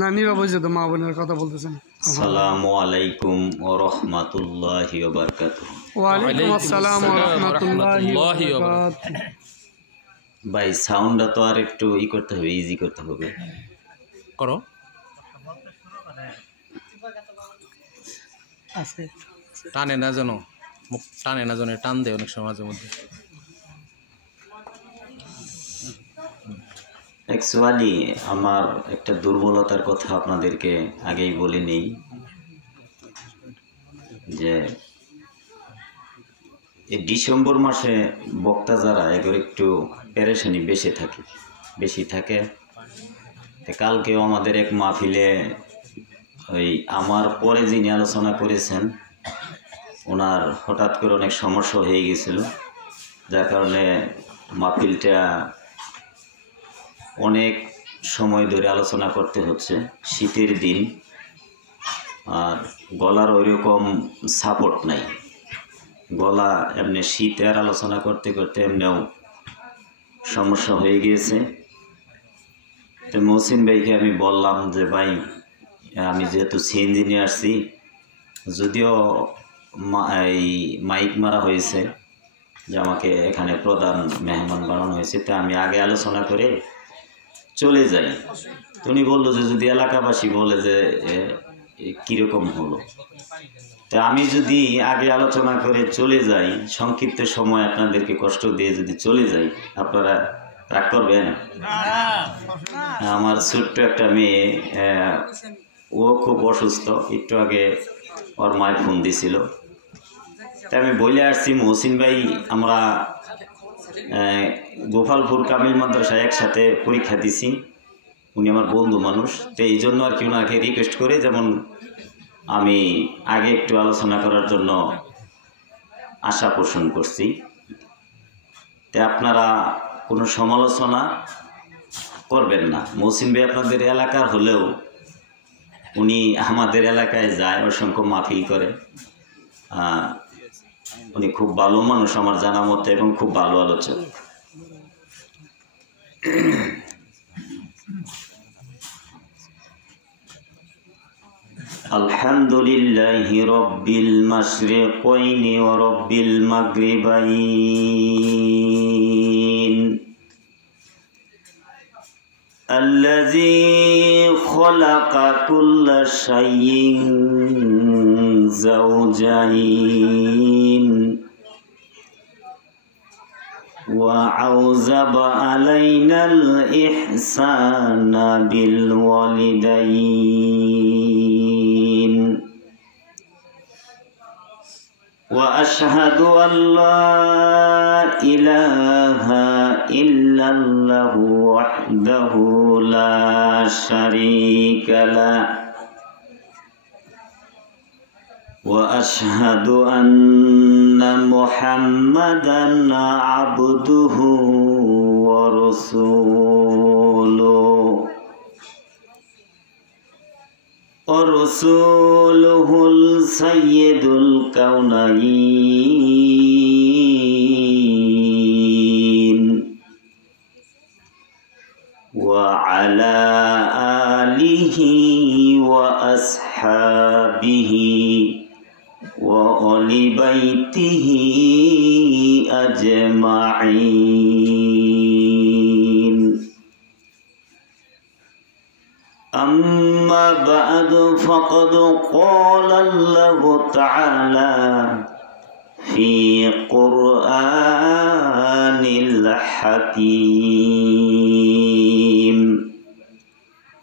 না নিবা বুঝে তো মা বোনের কথা বলতেছেন। আসসালামু আলাইকুম ওয়া রাহমাতুল্লাহি ওয়া বারাকাতুহু। ওয়া আলাইকুম আসসালাম ওয়া রাহমাতুল্লাহি ওয়া বারাকাতুহু। ভাই সাউন্ডটা তো আর একটু করতে হবে, ইজি করতে হবে। করো আছে টানে না যেন, মুখ টানে না যেন, টান দেয় অনেক সময় মাঝে মধ্যে। অ্যাকচুয়ালি আমার একটা দুর্বলতার কথা আপনাদেরকে আগেই বলে নেই, যে এই ডিসেম্বর মাসে বক্তা যারা এগুলো একটু পেরেশানি বেশি থাকে। কালকেও আমাদের এক মাহফিলে ওই আমার পরে যিনি আলোচনা করেছেন ওনার হঠাৎ করে অনেক সমস্যা হয়ে গেছিল, যার কারণে মাহফিলটা অনেক সময় ধরে আলোচনা করতে হচ্ছে। শীতের দিন আর গলার ওইরকম সাপোর্ট নাই, গলা এমনি শীতের আলোচনা করতে করতে এমনিও সমস্যা হয়ে গিয়েছে। তো মহসিন ভাইকে আমি বললাম যে ভাই, আমি যেহেতু সিএনজি নিয়ে আসছি, যদিও এই মাইক মারা হয়েছে যে আমাকে এখানে প্রধান মেহমান বানানো হয়েছে, তা আমি আগে আলোচনা করে চলে যাই। তো উনি বললো যে যদি এলাকাবাসী বলে যে কীরকম হলো, তা আমি যদি আগে আলোচনা করে চলে যাই, সংক্ষিপ্ত সময় আপনাদেরকে কষ্ট দিয়ে যদি চলে যাই, আপনারা রাগ করবেন? আমার ছোট্ট একটা মেয়ে, ও খুব অসুস্থ, একটু আগে ওর মায়ের ফোন দিছিল। তাই আমি বলে আসছি মহসিন ভাই, আমরা গোপালপুর কামিল মাদ্রাসায় একসাথে পরীক্ষা দিছি, উনি আমার বন্ধু মানুষ, তো এই জন্য আর কি ওনাকে রিকোয়েস্ট করে যেমন আমি আগে একটু আলোচনা করার জন্য আশা পোষণ করছি। তে আপনারা কোনো সমালোচনা করবেন না। মহসিন ভাই আপনাদের এলাকার হলেও উনি আমাদের এলাকায় যায়, অসংখ্য মাহফিল করে, উনি খুব ভালো মানুষ আমার জানা মতে, এবং খুব ভালো আলোচক। আলহামদুলিল্লাহি রাব্বিল মাশরিকাইনি ওয়া রাব্বিল মাগরিবাইন আল্লাযী খালাকা কুল্লা শাইইন যাওজাইন ওয়া আওজাবা আলাইনাল ইহসানা বিল ওয়ালিদাইন ওয়া আশহাদু আল্লা ইলাহা ইল্লাল্লাহু ওয়াহদাহু লা শারীকা লাহু ওয়া আশহাদু আন্না মুহাম্মাদান আবদুহু ওয়া রাসূলুহু রসুলুহুল সাইয়্যিদুল কাওনাইন ওয়া আলা আলিহি ওয়া আসহাবিহি ওয়া আলি বাইতিহি আজমাইন। أما بعد فقد قال الله تعالى في قرآن الحكيم।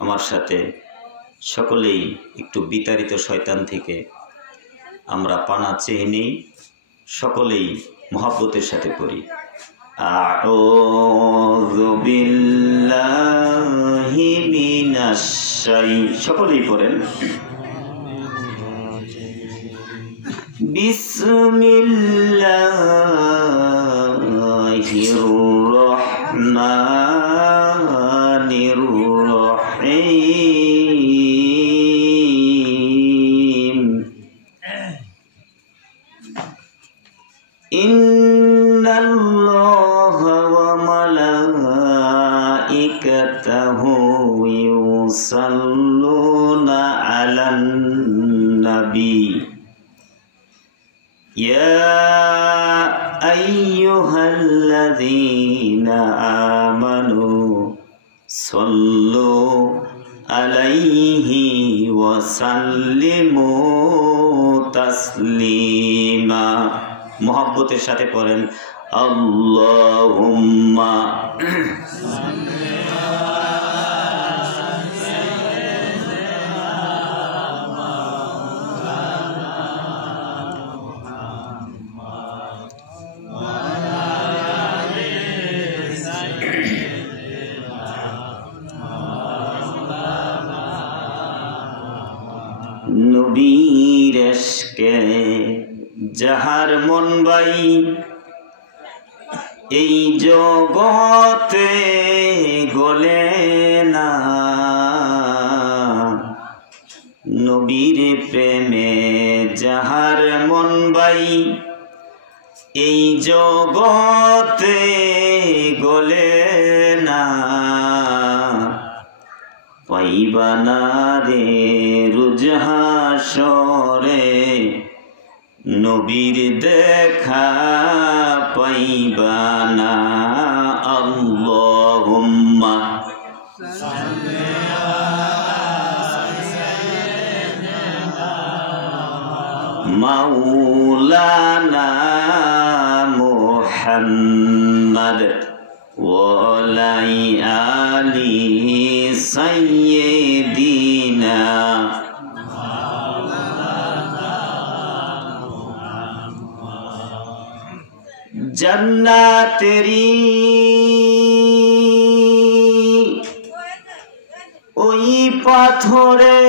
আমার সাথে সকলেই একটু বিতাড়িত শয়তান থেকে আমরা পানা চেয়ে নেই, সকলেই মহব্বতের সাথে পড়ি। আউযু বিল্লাহি মিনাশ সকলেই পড়েন। বিসমিল্লাহির রহমানির রহিম। ইন্নাল্লাহা ওয়া মালাইকাতাহু ইউসাল্লুনা ইউসাল্লুনা আলান নবী ইয়া আইয়ুহাল্লাযীনা আমানু সাল্লু আলাইহি ওয়া সাল্লিমু তাসলিমা। মুহাব্বতের সাথে পড়েন আল্লাহুম্মা নবীর ইশকে যাহার মন বাই এই জগতে গলে না, নবীর প্রেমে যাহার মন বাই এই জগতে গলে না, পাইবা না রে রোজ হাসরে নবীর দেখা পাইবা না। আল্লাহুম্মা মাওলানা মুহাম্মদ ওয়া আলি সাইয়্যিদিনা জান্নাতেরি ওই পাথরে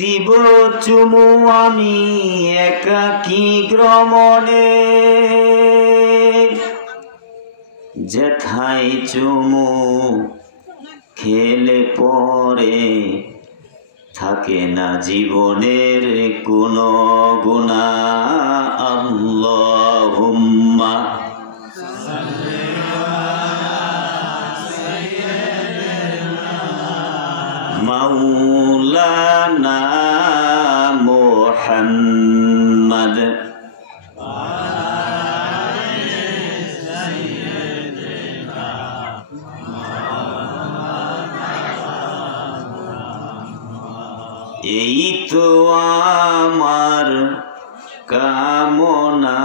দিব চুমু আমি একাকী গ্রমণে, যেথায় চুমু খেলে পরে থাকে না জীবনের কোনো গুনাহ। আল্লাহুম্মা মাওলানা মুহাম্মদ এই তো আমার কামনা,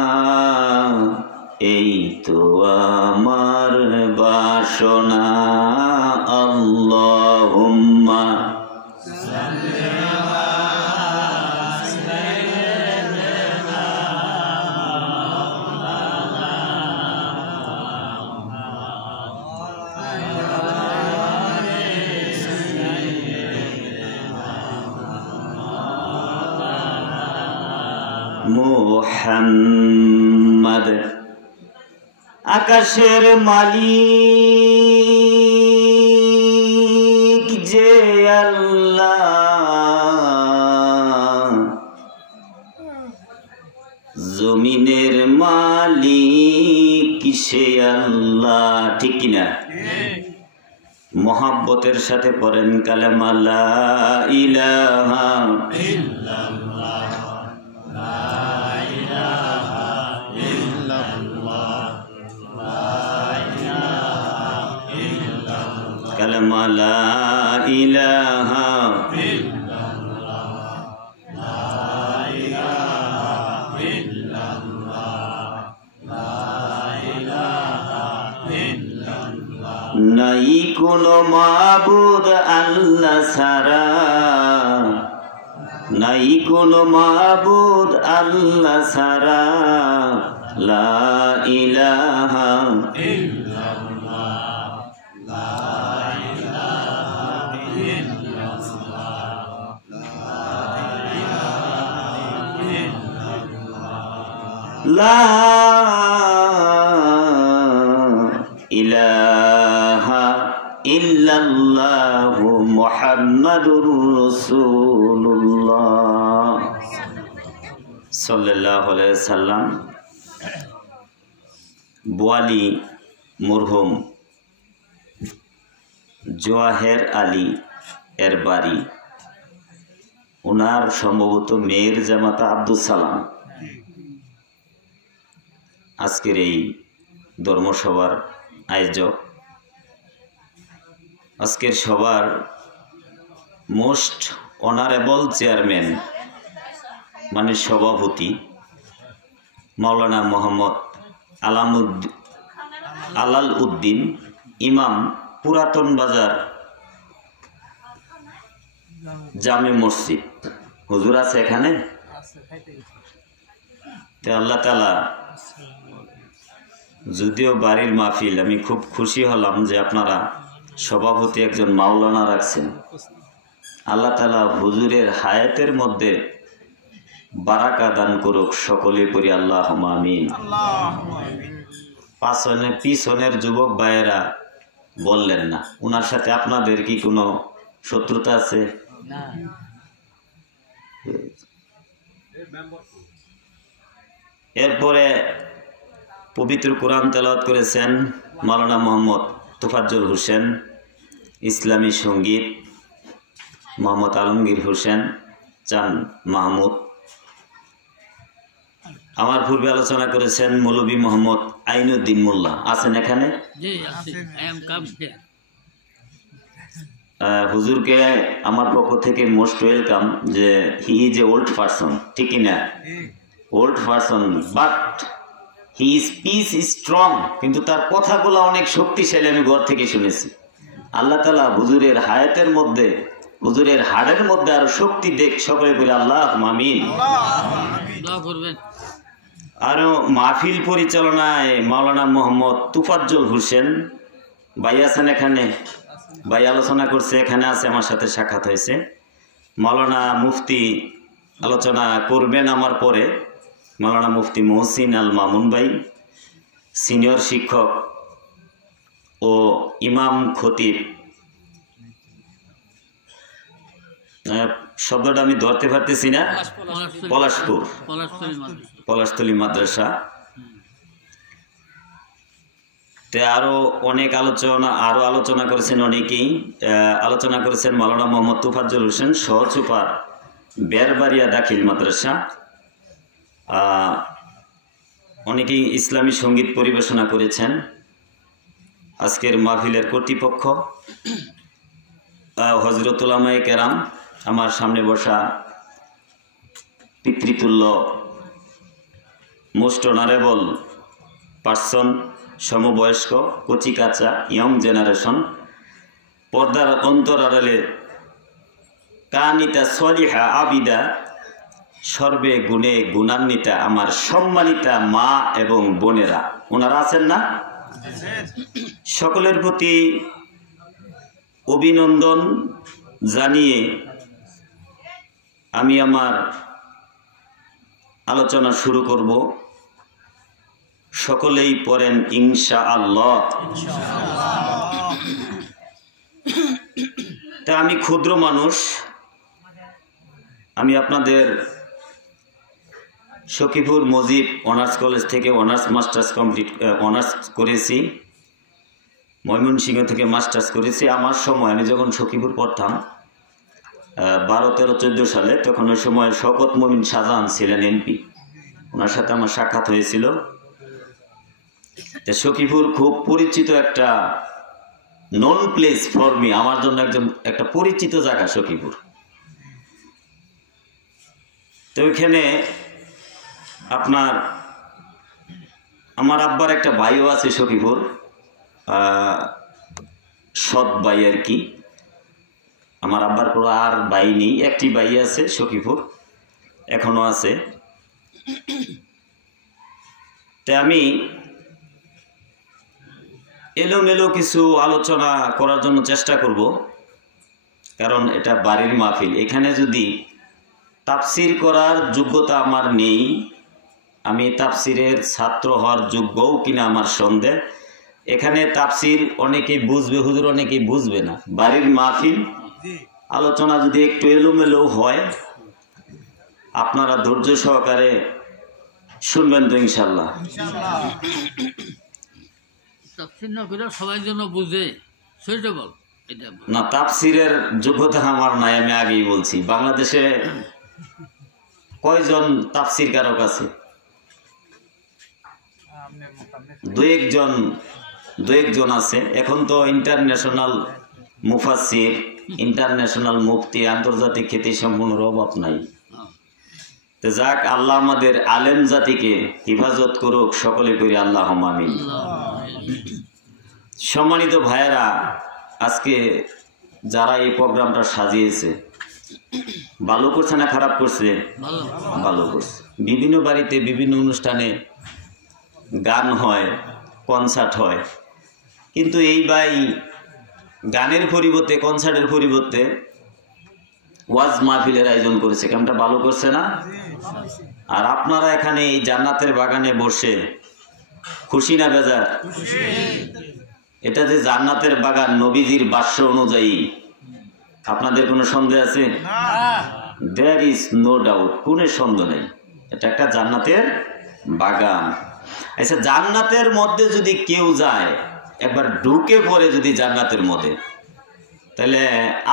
এই তো আমার বাসনা। আল্লাহুম্মা মুহাম্মদ। আকাশের মালিক যে আল্লাহ, জমিনের মালিক সে আল্লাহ, ঠিক কিনা? মোহাব্বতের সাথে পড়েন কালেমা লা ইলাহা ইল্লাল্লাহ, লা ইলাহা ইল্লাল্লাহ, লা ইলাহা ইল্লাল্লাহ, কালেমা লা ইলাহা ইল্লাল্লাহ, লা ইলাহা ইল্লাল্লাহ, লা ইলাহা ইল্লাল্লাহ। নাই কোনো মাবুদ আল্লাহ ছাড়া, নাই কোনো মাবুদ আল্লাহ ছাড়া, লা ইলাহা ইল্লাল্লাহ, লা ইলাহা ইল্লাল্লাহ, লা ইলাহা ইল্লাল্লাহ, লা ইলাহা ইল্লাল্লাহু মুহাম্মাদুর রাসূলুল্লাহ সাল্লাল্লাহু আলাইহি সাল্লাম। বোয়ালি মরহুম জোয়াহের আলী এর বাড়ি, ওনার সম্ভবত মেয়ের জামাতা আব্দুল সালাম আজকের এই ধর্মসভার আয়োজক। আজকের সবার মোস্ট অনারেবল চেয়ারম্যান মানে সভাপতি মাওলানা মোহাম্মদ আলাল উদ্দিন ইমাম, পুরাতন বাজার জামে মসজিদ। হুজুর আছে এখানে? আল্লাহ তাআলা, যদিও বাড়ির মাহফিল, আমি খুব খুশি হলাম যে আপনারা সভাপতি একজন মাওলানা রাখছেন। আল্লাহ তাআলা হুজুরের হায়াতের মধ্যে বারাকা দান করুক, সকলে করি আল্লাহুম্মা আমিন। পিছনের যুবক ভাইয়েরা বললেন না, ওনার সাথে আপনাদের কি কোনো শত্রুতা আছে? এরপরে পবিত্র কোরআন তেলাওয়াত করেছেন মাওলানা মোহাম্মদ তোফাজ্জল হোসেন, ইসলামী সঙ্গীত মোহাম্মদ আলমগীর হোসেন চান মাহমুদ। আমার পূর্বে আলোচনা করেছেন মৌলভী মোহাম্মদ আইনুদ্দিন মোল্লা, আছেন এখানে? হুজুরকে আমার পক্ষ থেকে মোস্ট ওয়েলকাম, যে he is a old person, ঠিকই না? Old person, but he is piece strong, কিন্তু তার কথাগুলো অনেক শক্তিশালী, আমি ঘর থেকে শুনেছি। আল্লাহ তাআলা হুজুরের হায়াতের মধ্যে, হুজুরের হাড়ের মধ্যে আরো শক্তি দেখ, সকলে করে আল্লাহুম্মা আমিন। আরো মাহফিল পরিচালনায় মাওলানা মোহাম্মদ তোফাজ্জল হোসেন ভাই আছেন এখানে? ভাই আলোচনা করছে, এখানে আছে, আমার সাথে সাক্ষাৎ হয়েছে। মাওলানা মুফতি আলোচনা করবেন আমার পরে, মাওলানা মুফতি মহসিন আল মামুন ভাই, সিনিয়র শিক্ষক ও ইমাম খতিব। শব্দটা আমি ধরতে পারতেছি না, পলাশতলী মাদ্রাসা। তে আরো অনেক আলোচনা করেছেন অনেকেই। আলোচনা করেছেন মাওলানা মোহাম্মদ তোফাজ্জল হোসেন, সহচুপার বেরবাড়িয়া দাখিল মাদ্রাসা। অনেকেই ইসলামী সঙ্গীত পরিবেশনা করেছেন। আজকের মাহফিলের কর্তৃপক্ষ হযরত উলামায়ে কেরাম, আমার সামনে বসা পিতৃতুল্য most honourable person, সমবয়স্ক, কচিকাচা, young generation, পর্দার অন্তর আড়ালে কানিতা সলিহা আবিদা, সর্বে গুণে গুণান্বিতা আমার সম্মানিতা মা এবং বোনেরা, ওনারা আছেন না? সকলের প্রতি অভিনন্দন জানিয়ে আমি আমার আলোচনা শুরু করব। সকলেই পড়েন ইনশাআল্লাহ। তা আমি ক্ষুদ্র মানুষ, আমি আপনাদের সখীপুর মজিব অনার্স কলেজ থেকে অনার্স করেছি, ময়মনসিংহ থেকে মাস্টার্স করেছি। আমার সময়, আমি যখন সখীপুর পড়তাম 12, 13, 14 সালে, তখন ওই সময় শওকত মমিন শাহজাহান ছিলেন এমপি, ওনার সাথে আমার সাক্ষাৎ হয়েছিল। সখীপুর খুব পরিচিত একটা নন প্লেস ফর মি, আমার জন্য একটা পরিচিত জায়গা সখীপুর। তো ওইখানে আমার আব্বার একটা ভাইও আছে সখীপুর, সৎ ভাই আর কি। আমার আব্বার কোনো আর ভাই নেই, একটি ভাই আছে সখীপুর, এখনো আছে। তাই আমি এলোমেলো কিছু আলোচনা করার জন্য চেষ্টা করব, কারণ এটা বাড়ির মাহফিল। এখানে যদি তাফসির করার যোগ্যতা আমার নেই, আমি তাফসিরের ছাত্র হওয়ার যোগ্যও কিনা আমার সন্দেহ। এখানে তাফসির অনেকেই বুঝবে হুজুর, অনেকেই বুঝবে না। বাড়ির মাহফিল, আলোচনা যদি একটু এলোমেলো হয়, আপনারা ধৈর্য সহকারে শুনবেন তো ইনশাল্লাহ। তাফসীর না করে সবার জন্য বুঝে সুইটেবল, না, তাফসিরের যোগ্যতা আমার নাই, আমি আগেই বলছি। বাংলাদেশে কয়জন তাফসির কারক আছে? দু একজন আছে। এখন তো ইন্টারন্যাশনাল মুফাসসির, ইন্টারন্যাশনাল মুফতি, আন্তর্জাতিক খ্যাতি সম্পন্নর অভাব নাই। তো যাক, আল্লাহ আমাদের আলেম জাতিকে হেফাজত করুক, সকলে করি আল্লাহুম্মা আমিন। সম্মানিত ভাইয়েরা, আজকে যারা এই প্রোগ্রামটা সাজিয়েছে ভালো করছে না খারাপ করছে? ভালো করছে। বিভিন্ন বাড়িতে বিভিন্ন অনুষ্ঠানে গান হয়, কনসার্ট হয়, কিন্তু এই ভাই গানের পরিবর্তে, কনসার্টের পরিবর্তে ওয়াজ মাহফিলের আয়োজন করেছে। কামটা ভালো করছে না? আর আপনারা এখানে এই জান্নাতের বাগানে বসে খুশি না বেজার? এটা যে জান্নাতের বাগান নবীজির বাক্য অনুযায়ী, আপনাদের কোনো সন্দেহ আছে? দেয়ার ইজ নো ডাউট, কোনো সন্দেহ নেই, এটা একটা জান্নাতের বাগান। আচ্ছা, জান্নাতের মধ্যে যদি কেউ যায়, একবার ঢুকে পড়ে যদি জান্নাতের মধ্যে, তাহলে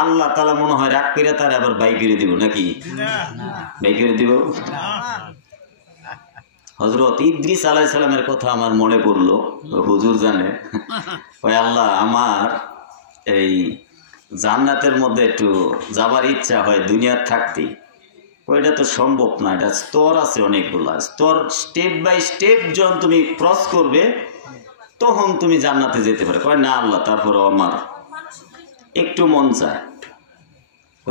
আল্লাহ তাআলা মনে হয় রাগ করে তার আবার বাই করে দিব নাকি? বাই করে দিব। হযরত ইদ্রিস আলাইহিস সালামের কথা আমার মনে পড়লো, হুজুর জানে। ওই আল্লাহ, আমার এই জান্নাতের মধ্যে একটু যাবার ইচ্ছা হয় দুনিয়ার থাকতেই। ওইটা তো সম্ভব না, এটা স্তর আছে অনেকগুলা স্তর, স্টেপ বাই স্টেপ যখন তুমি ক্রস করবে তখন তুমি জান্নাতে যেতে পারে। কয় না আল্লাহ, তারপরে আমার একটু মন চায়।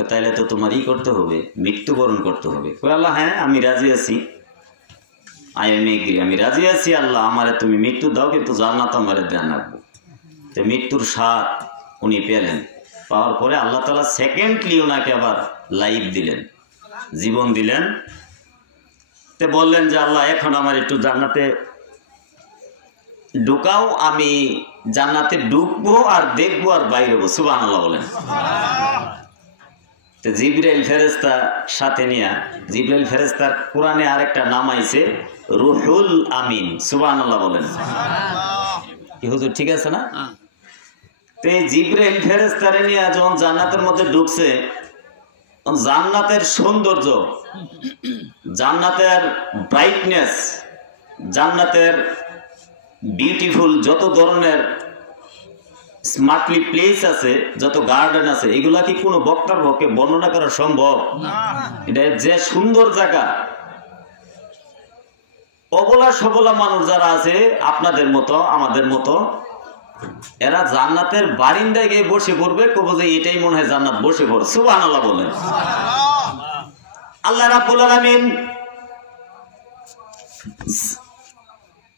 তাইলে তো তোমার করতে হবে, মৃত্যুবরণ করতে হবে। কয় আল্লাহ, হ্যাঁ আমি রাজি আছি, আই এম এগ্রি, আমি রাজি আছি আল্লাহ, আমারে তুমি মৃত্যু দাও, কিন্তু জান্নাত আমারে দেন রাখবো। তো মৃত্যুর স্বাদ উনি পেলেন। পাওয়ার পরে আল্লাহ তাআলা সেকেন্ডলি ওনাকে আবার লাইফ দিলেন, জীবন দিলেন। তে বললেন যে আল্লাহ, এখন আমার একটু জান্নাতে ঢুকাও, আমি জান্নাতে ঢুকবো আর দেখবো আর বাইরে হবো। সুবহানাল্লাহ বলেন। তো জিবরাইল ফেরেশতা সাথে নিয়ে, জিবরাইল ফেরেশতার কোরআনে আরেকটা নাম আইছে রুহুল আমিন। সুবহানাল্লাহ বলেন। কি হুজুর ঠিক আছে না? তো এই জিবরাইল ফেরেশতারে নিয়ে যখন জান্নাতের মধ্যে ঢুকছে, জান্নাতের সৌন্দর্য, জান্নাতের ব্রাইটনেস, জান্নাতের বিউটিফুল যত ধরনের স্মার্টলি প্লেস আছে, যত গার্ডেন আছে, এগুলা কি কোনো বক্তার পক্ষে বর্ণনা করা সম্ভব? এটা যে সুন্দর জায়গা, অবলা সবলা মানুষ যারা আছে আপনাদের মতো আমাদের মতো, এরা জান্নাতের বারিন্দায় গিয়ে বসে পড়বে, কব যে এটাই মনে হয় জান্নাত, বসে পড়ে। সুবহানাল্লাহ বলেন। আল্লাহ রাব্বুল আলামিন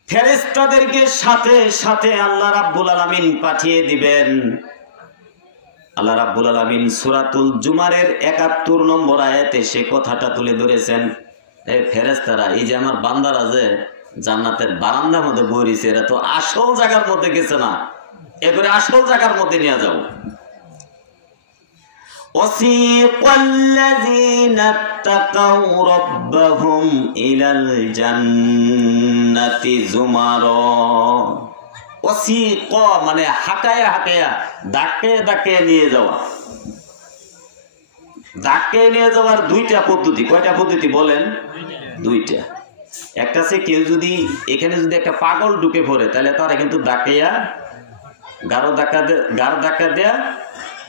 ফেরেশতাদেরকে সাথে সাথে আল্লাহ রাব্বুল আলামিন পাঠিয়ে দিবেন। আল্লাহ রাব্বুল আলামিন সূরাতুল জুমারের ৭১ নম্বর আয়াতে সে কথাটা তুলে ধরেছেন। এই ফেরেশতারা, এই যে আমার বান্দারা যে জান্নাতের বারান্দার মধ্যে বইছে, এরা তো আসল জায়গার মধ্যে গেছে না, এবারে আসল জায়গার মধ্যে নিয়ে যাও। وَسِيقَ الَّذِينَ اتَّقَوْا رَبَّهُمْ إِلَى الْجَنَّةِ زُمَرًا। وَسِيقَ মানে হাঁটায়া হাঁটায়া, ধাক্কায় ধাক্কায় নিয়ে যাওয়া। ধাক্কায় নিয়ে যাওয়ার দুইটা পদ্ধতি। কয়টা পদ্ধতি বলেন? দুইটা। একটা আছে, কেউ যদি এখানে যদি একটা পাগল ঢুকে পড়ে, তাহলে তারা কিন্তু ধাক্কাইয়া গাঢ় ধাক্কা দেয়া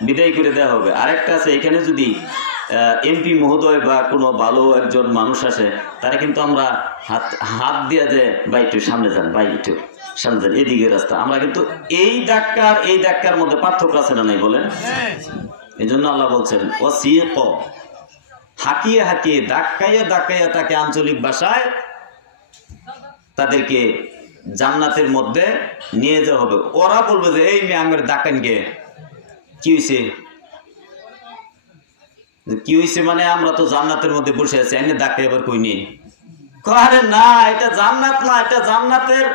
বিদায় করে দেওয়া হবে। আরেকটা আছে, এখানে যদি এমপি মহোদয় বা কোনো ভালো একজন মানুষ আসে, তারা কিন্তু আমরা হাত দিয়ে দেয়, ভাই একটু সামনে যান, ভাই একটু সামনে যান, এদিকে রাস্তা। আমরা কিন্তু এই ধাক্কার মধ্যে পার্থক্য আছে না নাই বলেন? এই জন্য আল্লাহ বলছেন ওয়াসিক, হাঁকিয়ে হাঁকিয়ে, ধাক্কাইয়া ধাক্কাইয়া তাকে আঞ্চলিক ভাষায় তাদেরকে জান্নাতের মধ্যে নিয়ে যাওয়া হবে। ওরা বলবে যে এই মেয়ে আঙ্গের ধাক্কান কে, কি হয়েছে? কি হয়েছে মানে আমরা তো জান্নাতের মধ্যে বসে আছি, এনে ধাক্কা এবার কই নেই। আরে না, এটা জান্নাত না, এটা জান্নাতের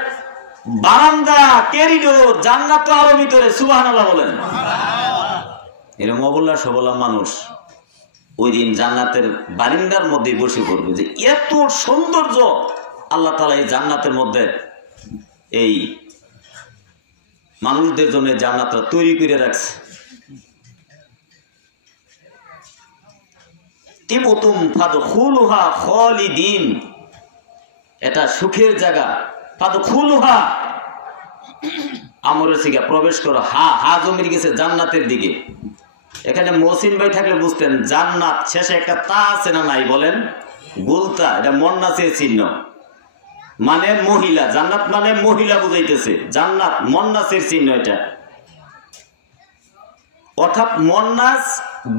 বারান্দা, করিডোর। জান্নাত তো আরো ভিতরে। সুবহানাল্লাহ বলেন। এরকম অবলা সবলা মানুষ ওই দিন জান্নাতের বারিন্দার মধ্যে বসে পড়বে, যে এত সৌন্দর্য আল্লাহ তাআলা এই জান্নাতের মধ্যে এই মানুষদের জন্য জান্নাতটা তৈরি করে রাখছে। তিবতুম ফাদখুলুহা খালিদিন, এটা সুখের জায়গা। ফাদখুলুহা আমরের সিগা, প্রবেশ করো। হা জমির গেছে জান্নাতের দিকে। এখানে মহসিন ভাই থাকলে বুঝতেন জান্নাত শেষে একটা তা আছে না নাই বলেন? গুলতা, এটা মন্নাসের চিহ্ন, মানে মহিলা। জান্নাত মানে মহিলা বুঝাইতেছে, জান্নাত মন্নাসের চিহ্ন এটা। অর্থাৎ মন্নাস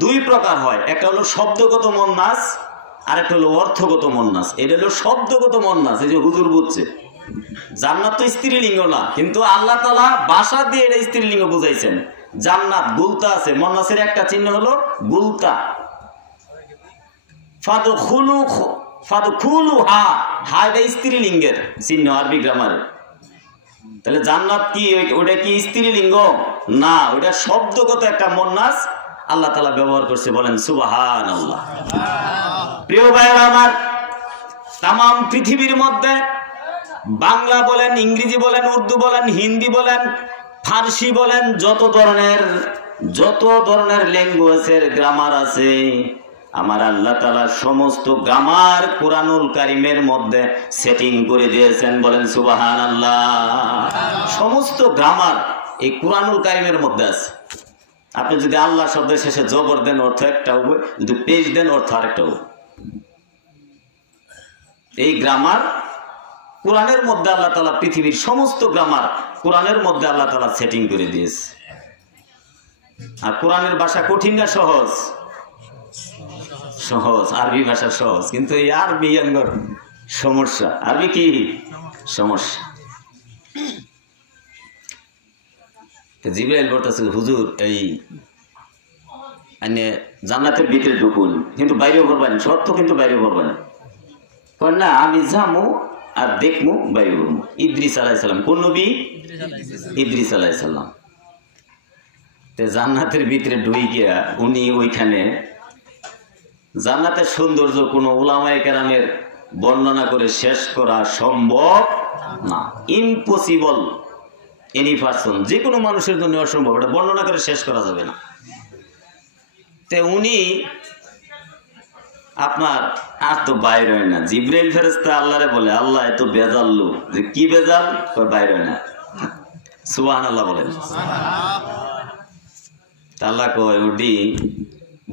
দুই প্রকার হয়, একটা হলো শব্দগত মন্নাস আর একটা হলো অর্থগত মন্নাস। এটা হলো শব্দগত মন্নাস, এই যে হুজুর বুঝছে। জান্নাত তো স্ত্রীলিঙ্গ না, কিন্তু আল্লাহ তাআলা ভাষা দিয়ে এটা স্ত্রীলিঙ্গ বুঝাইছেন। জান্নাত গুলতা আছে, মন্নাসের একটা চিহ্ন হলো গুলতা। ফাদখুলুহা, হা এটা স্ত্রীলিঙ্গের চিহ্ন আরবি গ্রামারে। তাহলে জান্নাত কি ওটা কি স্ত্রীলিঙ্গ? না, ওটা শব্দগত একটা মন্নাস আল্লাহ তাআলা ব্যবহার করছে। বলেন সুবহানাল্লাহ। প্রিয় ভাইরা আমার, তাম পৃথিবীর মধ্যে বাংলা বলেন, ইংরেজি বলেন, উর্দু বলেন, হিন্দি বলেন, ফার্সি বলেন, যত ধরনের ল্যাঙ্গুয়েজের গ্রামার আছে, আমার আল্লাহ তাআলা সমস্ত গ্রামার কুরআনুল কারীমের মধ্যে সেটিং করে দিয়েছেন। বলেন সুবহানাল্লাহ। সমস্ত গ্রামার এই কুরআনুল কারীমের মধ্যে আছে। আপনি যদি আল্লাহ শব্দের শেষে জবর দেন অর্থ একটা হবে, যদি পেশ দেন অর্থ আরেকটা হবে। এই গ্রামার কোরআনের মধ্যে আল্লাহ তাআলা, পৃথিবীর সমস্ত গ্রামার কোরআনের মধ্যে আল্লাহ তাআলা সেটিং করে দিয়েছে। আর কোরআনের ভাষা কঠিন না সহজ? সহজ। আরবি ভাষা সহজ, কিন্তু এই আরবি আঙ্গর সমস্যা। আরবি কি সমস্যা? জিবরাইল বলতেছে, হুজুর এই জান্নাতের ভিতরে ঢুকুন, কিন্তু বাইরেও করবেন, সত্য কিন্তু বাইরেও করবেন না। আমি যামু আর দেখমু, বাইরে করবো। ইদ্রিস আলাইহিস সালাম, কোন নবী? ইদ্রিস আলাইহিস সালাম। জান্নাতের ভিতরে ঢুই গিয়া উনি ওইখানে জান্নাতের সৌন্দর্য কোন উলামায়ে কেরামের বর্ণনা করে শেষ করা সম্ভব না। ইম্পসিবল। এনি পারসন, যে কোনো মানুষের জন্য অসম্ভব, এটা বর্ণনা করে শেষ করা যাবে না। তে উনি আপনার আর তো বাইর হয় না। জিবরাইল ফেরেশতা আল্লাহরে বলে, আল্লাহ এত বেজাল লোক, যে কি বেজাল? বাইর হয় না। সুবহানাল্লাহ বলেন। আল্লাহ কয়, ওডি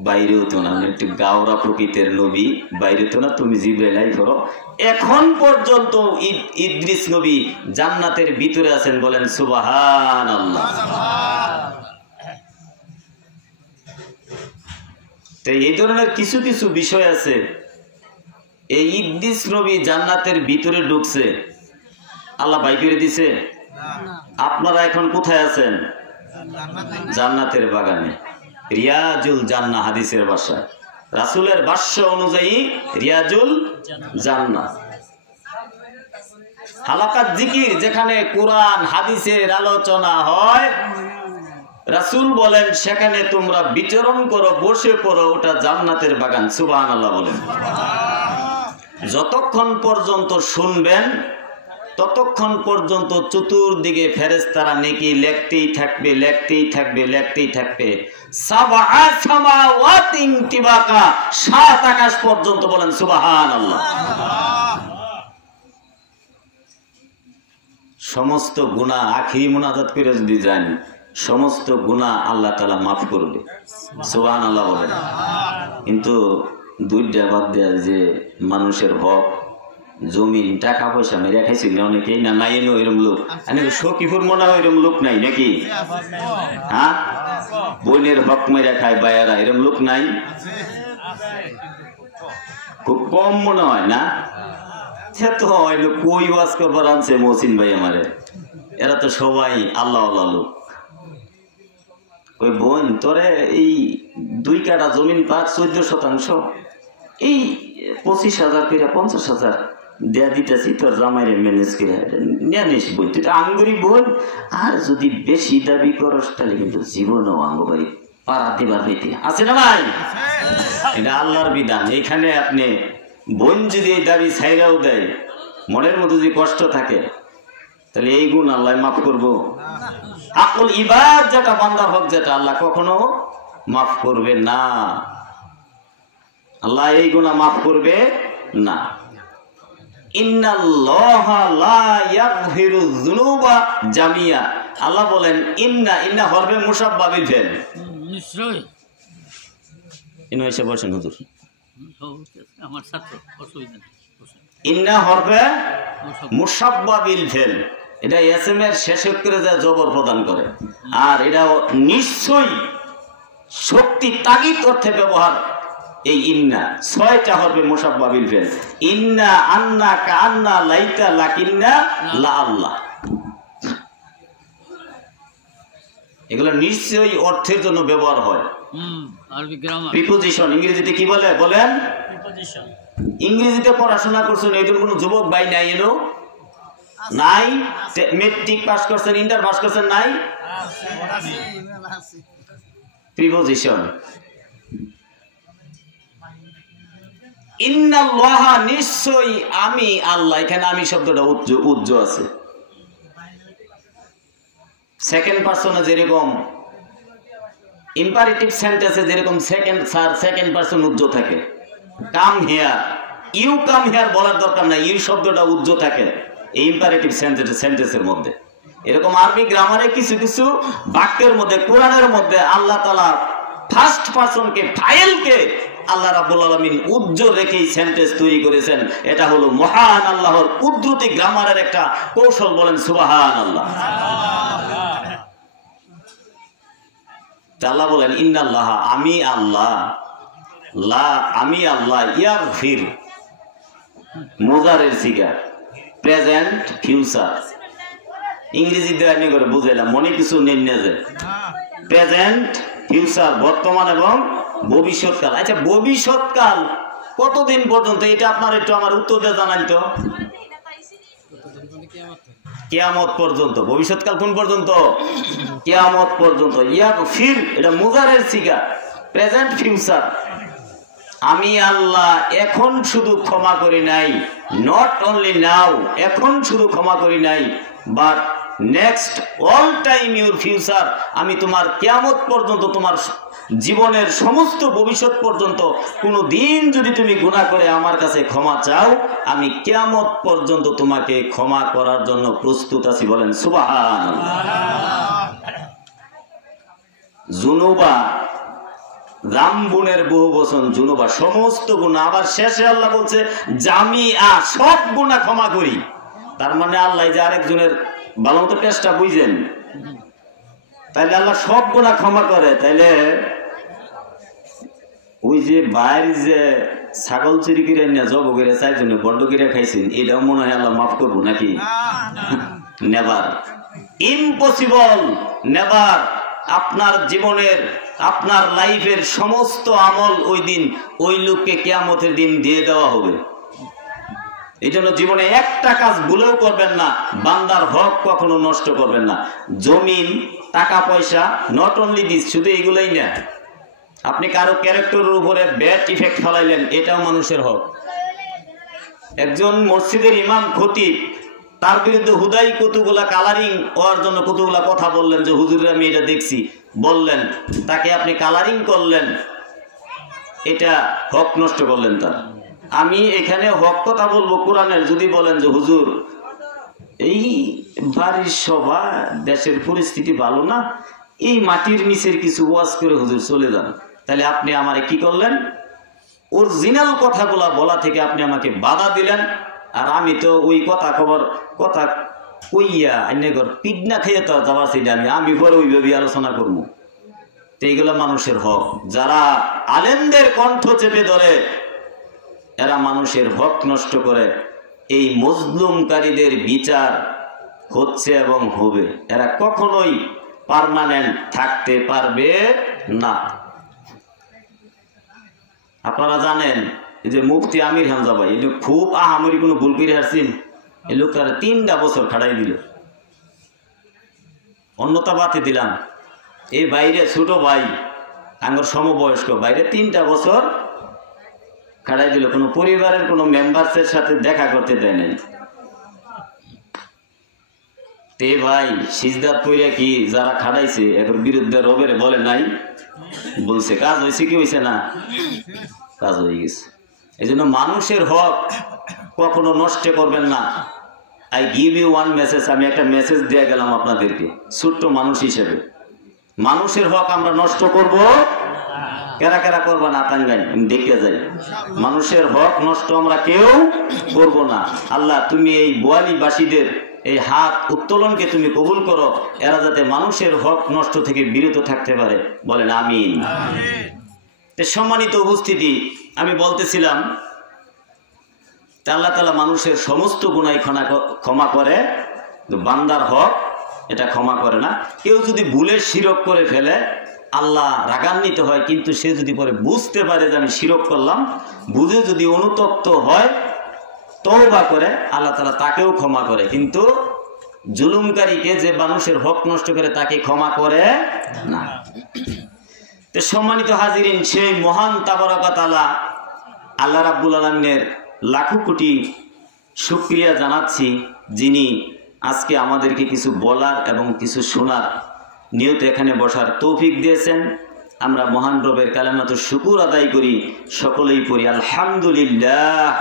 বাইরে হতো না, একটু গাওরা প্রকৃতির নবী, বাইরে হতো না, তুমি জিবরাইল করো। এখন পর্যন্ত ইদ্রিস নবী জান্নাতের ভিতরে আছেন। বলেন সুবহানাল্লাহ। তো এই ধরনের কিছু কিছু বিষয় আছে। এই ইদ্রিস নবী জান্নাতের ভিতরে ঢুকছে, আল্লাহ বাই করে দিছে। আপনারা এখন কোথায় আছেন? জান্নাতের বাগানে, রিয়াজুল জান্নাহ হাদিসের ভাষায়, রাসূলের ভাষ্য অনুযায়ী রিয়াজুল জান্নাহ। হালাকাত জিকির, যেখানে কোরআন হাদিসের আলোচনা হয়, রাসূল বলেন সেখানে তোমরা বিচরণ করো, বসে পড়ো, ওটা জান্নাতের বাগান। সুবহানাল্লাহ বলেন। যতক্ষণ পর্যন্ত শুনবেন ততক্ষণ পর্যন্ত চতুর্দিকে ফেরেশতারা নেকি লিখতেই থাকবে, লিখতেই থাকবে, লিখতেই থাকবে। সাবআ সামাওয়াতিন তিবাকা, 7 আকাশ পর্যন্ত। বলেন সুবহানাল্লাহ। সমস্ত গুনাহ আখিরি মুনাজাত করে যদি যান, সমস্ত গুনাহ আল্লাহ তাআলা মাফ করবে। সুবহানাল্লাহ বলেন। কিন্তু দুইটা বাদ দেয়া, যে মানুষের হক, জমিন, টাকা পয়সা মেরে খাইছিল অনেকেই, না নাই এনো এরম লোক। সকিফুর মনে হয় এরম লোক নাই নাকি? হ্যাঁ, বোনের হক মেরে খায় বায়ারা, এরম লোক নাই? খুব কম মনে হয় না? তো হয়তো কই ওয়াজ করবার আনছে মহসিন ভাই আমারে, এরা তো সবাই আল্লাহ আল্লাহ লোক। ওই বোন, তোরে এই 2 কাঠা জমিন পাক 14%, এই 25,000 করে 50,000 দেয়া দিতেছি, তোর জামাইরে ম্যানেজ করে নিস বই। তুই তো আঙ্গুরি বোন, আর যদি বেশি দাবি করস তাহলে কিন্তু জীবনও আঙ্গবাড়ি পাড়া দিবার হইতে আছে না ভাই? এটা আল্লাহর বিধান। এখানে আপনি বোন যদি এই দাবি ছাইরাও দেয়, মনের মধ্যে যদি কষ্ট থাকে, তাহলে এই গুণ আল্লাহ মাফ করবো? আকল ইবাদ যেটা, বান্দার হক যেটা, আল্লাহ কখনো মাফ করবে না। আল্লাহ এই গুনাহ মাফ করবে না। ইন্নাল্লাহা লা ইয়াগফিরুয যুনুবা জামিয়া। আল্লাহ বলেন ইন্না, ইন্না হরফে মুসাব্বা বিল ফেল। নিশ্চয় ইনো এসে বলছেন হুজুর, আমার ছাত্র অসুবিধা নেই। ইন্না হরফে মুসাব্বা বিল ফেল, এটা এসএম এর শেষ করে যায় জবর প্রদান করে। আর এটা নিশ্চয়ই শক্তি তাগিদ অর্থে ব্যবহার এই ইন্না। 6টা হরফে মুসাব্বা বিল ফেল। ইন্না, আন্না, কান্না, লাইতা, লাকিন্না, লা আল্লাহ, এগুলো নিশ্চয়ই অর্থের জন্য ব্যবহার হয়। আরবি গ্রামার, প্রিপোজিশন ইংরেজিতে কি বলে বলেন? প্রিপোজিশন। ইংরেজিতে পড়াশোনা করছেন এই কোনো যুবক ভাই নাই? এলো নাই? মেট্রিক পাস করছেন, ইন্টার পাস করছেন? নাই? প্রিপোজিশন ইন্নাল্লাহ, নিশ্চয়ই আমি আল্লাহ। এখানে আমি শব্দটা উজ্জ আছে। সেকেন্ড পারসনে যেরকম ইম্পারেটিভ সেন্টেন্সে যেরকম সেকেন্ড পারসন উজ্জ থাকে, come here, you come here বলার দরকার নাই, ইউ শব্দটা উজ্জ থাকে এই ইম্পারেটিভ সেন্টেন্সের মধ্যে। এরকম আরবি গ্রামারে কিছু কিছু বাক্যের মধ্যে, কোরআনের মধ্যে আল্লাহ তাআলা ফার্স্ট পারসনকে, ফাইলকে আল্লাহ রাব্বুল আলামিন উজ্জ রেখেই সেন্টেন্স তৈরি করেছেন। এটা হলো মহান আল্লাহর কুদরতি গ্রামারের একটা কৌশল। বলেন সুবহানাল্লাহ। আল্লাহ বলেন ইন্নাল্লাহ, আমি আল্লাহ, লা, আমি আল্লাহ, ইয়াগফির মুজারের সিগা, প্রেজেন্ট ফিউচার। ইংরেজি দিয়ে আমি করে বুঝাইলাম, মনে কিছু নেন না যে প্রেজেন্ট ফিউচার, বর্তমান এবং ভবিষ্যৎকাল। আচ্ছা, ভবিষ্যৎকাল কতদিন পর্যন্ত? এটা আপনার একটু আমার উত্তর দিয়ে জানান তো। কিয়ামত পর্যন্ত। ভবিষ্যৎকাল কোন পর্যন্ত? কিয়ামত পর্যন্ত। ইয়াগফির এটা মুজারের সিগা, প্রেজেন্ট ফিউচার। আমি আল্লাহ এখন শুধু ক্ষমা করি নাই, নট অনলি নাও, এখন শুধু ক্ষমা করি নাই, but next all time your future. আমি তোমার কিয়ামত পর্যন্ত, তোমার জীবনের সমস্ত ভবিষ্যৎ পর্যন্ত কোনো দিন যদি তুমি গুনাহ করে আমার কাছে ক্ষমা চাও, আমি কিয়ামত পর্যন্ত তোমাকে ক্ষমা করার জন্য প্রস্তুত আছি। বলেন সুবহানাল্লাহ। জুনুবা, রামবুনের বহু বচন জুনুবা, সমস্ত গুনাহ। আবার শেষে আল্লাহ বলছে জামিআ, সব গুনাহ ক্ষমা করি। তার মানে আল্লাহ যে আরেকজনের ভালো মতো টেস্টটা বুঝেন, তাইলে আল্লাহ সব গুনাহ ক্ষমা করে। তাইলে ওই যে বাইরে যে ছাগল চুরি করে না জব করে 4 জনে বন্ধ করে খাইছেন, এটাও মনে হয় আল্লাহ মাফ করবো নাকি? Never, impossible, never. আপনার জীবনের, আপনার লাইফের সমস্ত আমল ওই দিন ওই লোককে কিয়ামতের দিন দিয়ে দেওয়া হবে। এই জন্য জীবনে একটা কাজ ভুলেও করবেন না, বান্দার হক কখনো নষ্ট করবেন না। জমিন, টাকা পয়সা, নট অনলি দিস, শুধু এগুলোই না, আপনি কারো ক্যারেক্টারের উপরে ব্যাড ইফেক্ট ফেলাইলেন, এটাও মানুষের হক। একজন মসজিদের ইমাম খতিব, তার বিরুদ্ধে হুদাই কতগুলা কালারিং হওয়ার জন্য কতগুলা কথা বললেন যে হুজুর আমি এটা দেখছি, বললেন তাকে আপনি কালারিং করলেন, এটা হক নষ্ট করলেন তার। আমি এখানে হক কথা বলবো কোরআনের, যদি বলেন যে হুজুর এই বাড়ির সভা, দেশের পরিস্থিতি ভালো না, এই মাটির নিচের কিছু ওয়াজ করে হুজুর চলে যান, তাহলে আপনি আমারে কি করলেন? অরিজিনাল কথাগুলা বলা থেকে আপনি আমাকে বাধা দিলেন। আর আমি তো ওই কথা কইয়া আইনগর পিডনা খেয়ে তো যাওয়া ছিল, আমি পরে ওইভাবে আলোচনা করবো। তো এইগুলো মানুষের হক। যারা আলেমদের কণ্ঠ চেপে ধরে, এরা মানুষের হক নষ্ট করে। এই মজলুমকারীদের বিচার হচ্ছে এবং হবে, এরা কখনোই পার্মানেন্ট থাকতে পারবে না। আপনারা জানেন এই যে মুফতি আমির হামজা ভাই, এই খুব আহামরি কোনো ভুল করে আসছেন, এই লোকটার 3টা বছর খাড়াই দিল, অন্যতা বাতি দিলাম। এই বাইরে ছোট ভাই, আমার সমবয়স্ক বাইরে 3টা বছর খাড়াই দিল, কোনো পরিবারের কোনো মেম্বারসের সাথে দেখা করতে দেয় নাই। তে ভাই সিজদাত পইরা কি যারা খাড়াইছে এর বিরুদ্ধে রবের বলে নাই? বলছে কাজ হয়েছে কি হয়েছে না? কাজ হয়ে গেছে। এই জন্য মানুষের হক কখনো নষ্ট করবেন না। I give you one message, আমি একটা মেসেজ দিয়ে গেলাম আপনাদেরকে ছোট্ট মানুষ হিসেবে। মানুষের হক আমরা নষ্ট করব, কেরা কেরা করবো না টাঙ্গাই আমি দেখে যাই। মানুষের হক নষ্ট আমরা কেউ করব না। আল্লাহ তুমি এই বোয়ালিবাসীদের এই হাত উত্তোলনকে তুমি কবুল করো, এরা যাতে মানুষের হক নষ্ট থেকে বিরত থাকতে পারে, বলেন আমিন। সম্মানিত উপস্থিতি, আমি বলতেছিলাম আল্লাহ তাআলা মানুষের সমস্ত গুনাহ ক্ষমা করে, বান্দার হক এটা ক্ষমা করে না। কেউ যদি ভুলে শিরক করে ফেলে আল্লাহ রাগান্বিত হয়, কিন্তু সে যদি পরে বুঝতে পারে যে আমি শিরক করলাম, বুঝে যদি অনুতপ্ত হয়, তওবা করে, আল্লাহ তাআলা তাকেও ক্ষমা করে। কিন্তু জুলুমকারীকে, যে মানুষের হক নষ্ট করে, তাকে ক্ষমা করে না। তো সম্মানিত হাজিরিন, সেই মহান তাবারাকা তাআলা আল্লাহ রাব্বুল আলামিনের লাখো কোটি শুকরিয়া জানাচ্ছি, যিনি আজকে আমাদেরকে কিছু বলার এবং কিছু শোনার নিয়ত এখানে বসার তৌফিক দিয়েছেন। আমরা মহান রবের কালেমাত শুকর আদায় করি, সকলেই পড়ি আলহামদুলিল্লাহ।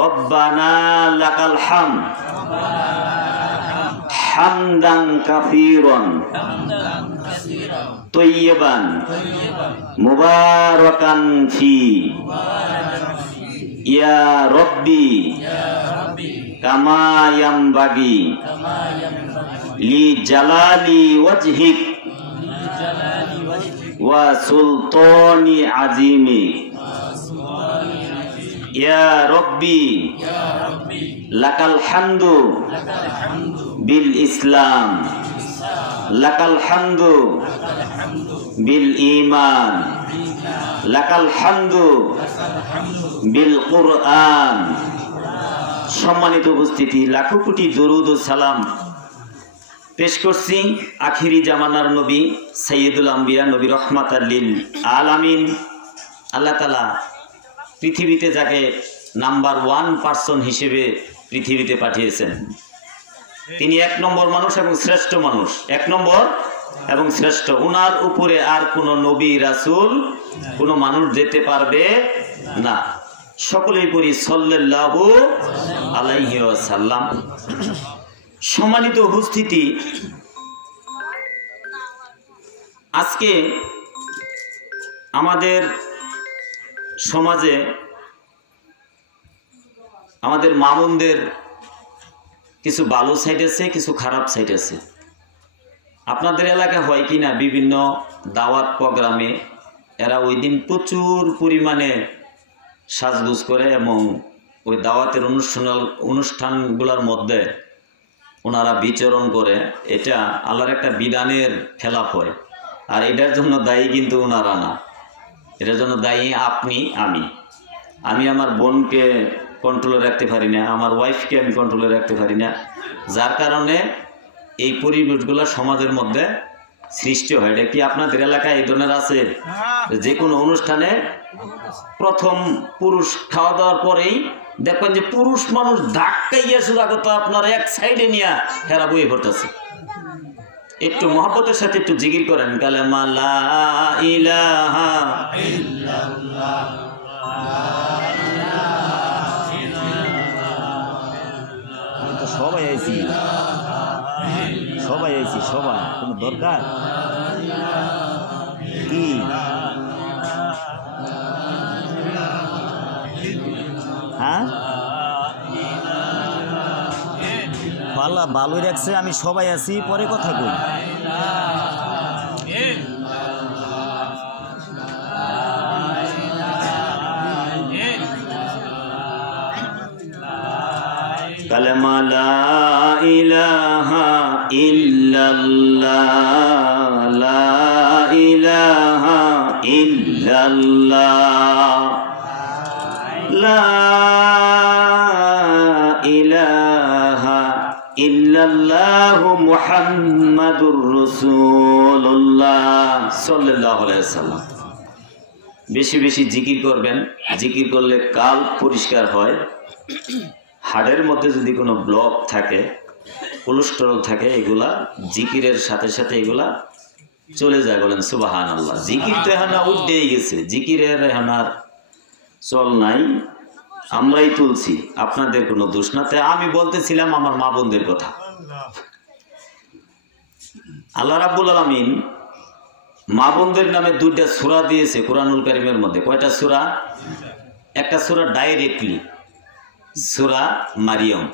রব্বানা লাকাল হামদ হামদান কাসীরান তয়্যিবান মুবারাকান ফি ইয়া রব্বি কামা ইয়ামবাগি লি জালালি ওয়াজহিক ওয়া সুলতানি আজিমি ইয়া রব্বি লাকাল হামদু বিল ইসলাম, লাকাল হামদু বিল ঈমান, লাকাল হামদু বিল কুরআন। সম্মানিত উপস্থিতি, লাখো কোটি দরুদ ও সালাম পেশ করছি আখিরি জামানার নবী সাইয়্যিদুল আম্বিয়া, নবী রহমাতাল লিল আলামিন। আল্লাহ তাআলা পৃথিবীতে যাকে নাম্বার 1 পারসন হিসেবে পৃথিবীতে পাঠিয়েছেন, তিনি 1 নম্বর মানুষ এবং শ্রেষ্ঠ মানুষ, 1 নম্বর এবং শ্রেষ্ঠ। উনার উপরে আর কোনো নবী রাসূল কোনো মানুষ যেতে পারবে না। সকলেই পড়ি সাল্লাল্লাহু আলাইহি ওয়াসাল্লাম। সম্মানিত উপস্থিতি, আজকে আমাদের সমাজে আমাদের মা বোনদের কিছু ভালো সাইড আছে, কিছু খারাপ সাইড আছে। আপনাদের এলাকায় হয় কি না, বিভিন্ন দাওয়াত প্রোগ্রামে এরা ওই দিন প্রচুর পরিমাণে সাজগোজ করে এবং ওই দাওয়াতের অনুষ্ঠানগুলোর মধ্যে ওনারা বিচরণ করে। এটা আল্লাহর একটা বিধানের খেলাফ হয়, আর এটার জন্য দায়ী কিন্তু ওনারা না, এটার জন্য দায়ী আপনি আমি। আমি আমার বোনকে কন্ট্রোলে রাখতে পারি না, আমার ওয়াইফকে আমি কন্ট্রোলে রাখতে পারি না, যার কারণে এই পরিবেশগুলো সমাজের মধ্যে সৃষ্টি হয়। এটা কি আপনাদের এলাকায় এই ধরনের আছে? যে কোনো অনুষ্ঠানে প্রথম পুরুষ খাওয়া দাওয়ার পরেই দেখবেন যে পুরুষ মানুষ ধাক্কাইয়া সুরাগত আপনার এক সাইডে নিয়ে হেরা বইয়ে পড়তেছে। একটু মহব্বতের সাথে একটু জিকির করেন, কালেমা লা ইলাহা ইল্লাল্লাহ। সবাই আইছি, সবাই আইছি, সবাই কোনো দরকার কি? হ্যাঁ, পাল্লা ভালোই রাখছে, আমি সবাই আছি, পরে কথা কই। কালেমা লা ইলাহা ইল্লাল্লাহ, লা ইলাহা ইল্লাল্লাহ, লা ইলাহা ইল্লাল্লাহু মুহাম্মাদুর রাসূলুল্লাহ সাল্লাল্লাহু আলাইহি ওয়াসাল্লাম। বেশি বেশি জিকির করবেন, জিকির করলে কাল পরিষ্কার হয়। হাড়ের মধ্যে যদি কোনো ব্লক থাকে, কোলেস্টেরল থাকে, এগুলা জিকিরের সাথে সাথে এগুলা চলে যায়। বলেন সুবহানাল্লাহ। জিকির তো এখন উঠেই গেছে, জিকিরের এখন আর চল নাই, আমরাই তুলছি, আপনাদের কোনো দোষ না। তাই আমি বলতেছিলাম আমার মা বোনদের কথা। আল্লাহ রাব্বুল আলামিন মা বোনদের নামে 2টা সূরা দিয়েছে কুরআনুল কারীমের মধ্যে। কয়টা সূরা? একটা সূরা ডাইরেক্টলি সূরা মারিয়ম,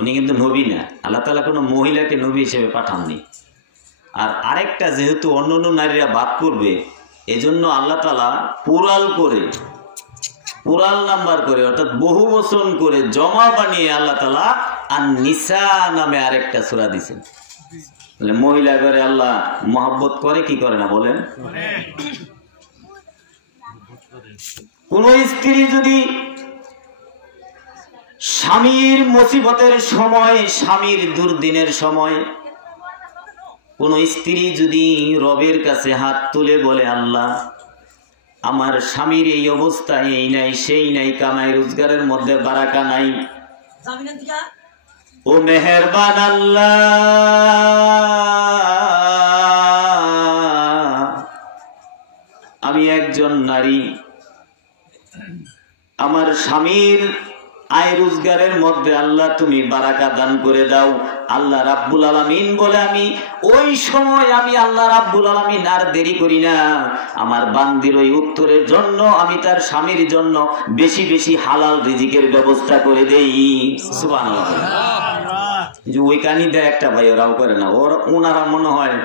উনি কিন্তু নবী না, আল্লাহ তাআলা কোনো মহিলাকে নবী হিসেবে পাঠাননি। আর আরেকটা যেহেতু অন্য অন্য নারীরা বাদ করবে, এজন্য আল্লাহ তাআলা পুরাল নাম্বার করে অর্থাৎ বহু বচন করে জমা বানিয়ে আল্লাহ তাআলা আন-নিসা নামে আরেকটা সূরা দিয়েছেন। তাহলে মহিলা করে আল্লাহ মহব্বত করে কি করে না বলেন? কোন স্ত্রী যদি স্বামীর মুসিবতের সময়, স্বামীর দুর্দিনের সময় কোন স্ত্রী যদি রবের কাছে হাত তুলে বলে, আল্লাহ আমার স্বামীর এই অবস্থা, এই নাই সেই নাই, কামাই রোজগারের মধ্যে বারাকা নাই, ও মেহেরবান আল্লাহ আমি একজন নারী, আমার স্বামীর আয় রোজগারের মধ্যে আল্লাহ তুমি বারাকা দান করে দাও। আল্লাহ রাব্বুল আলামিন বলে আমি ওই সময় আমি আল্লাহ রাব্বুল আলামিন আর দেরি করি না, আমার বান্দির ওই উত্তরের জন্য আমি তার স্বামীর জন্য বেশি বেশি হালাল রিজিকের ব্যবস্থা করে দেই। সুবহানাল্লাহ। যে ওই কানি দেয় একটা ভাই, ওরাও করে না, ওনারা মনে হয়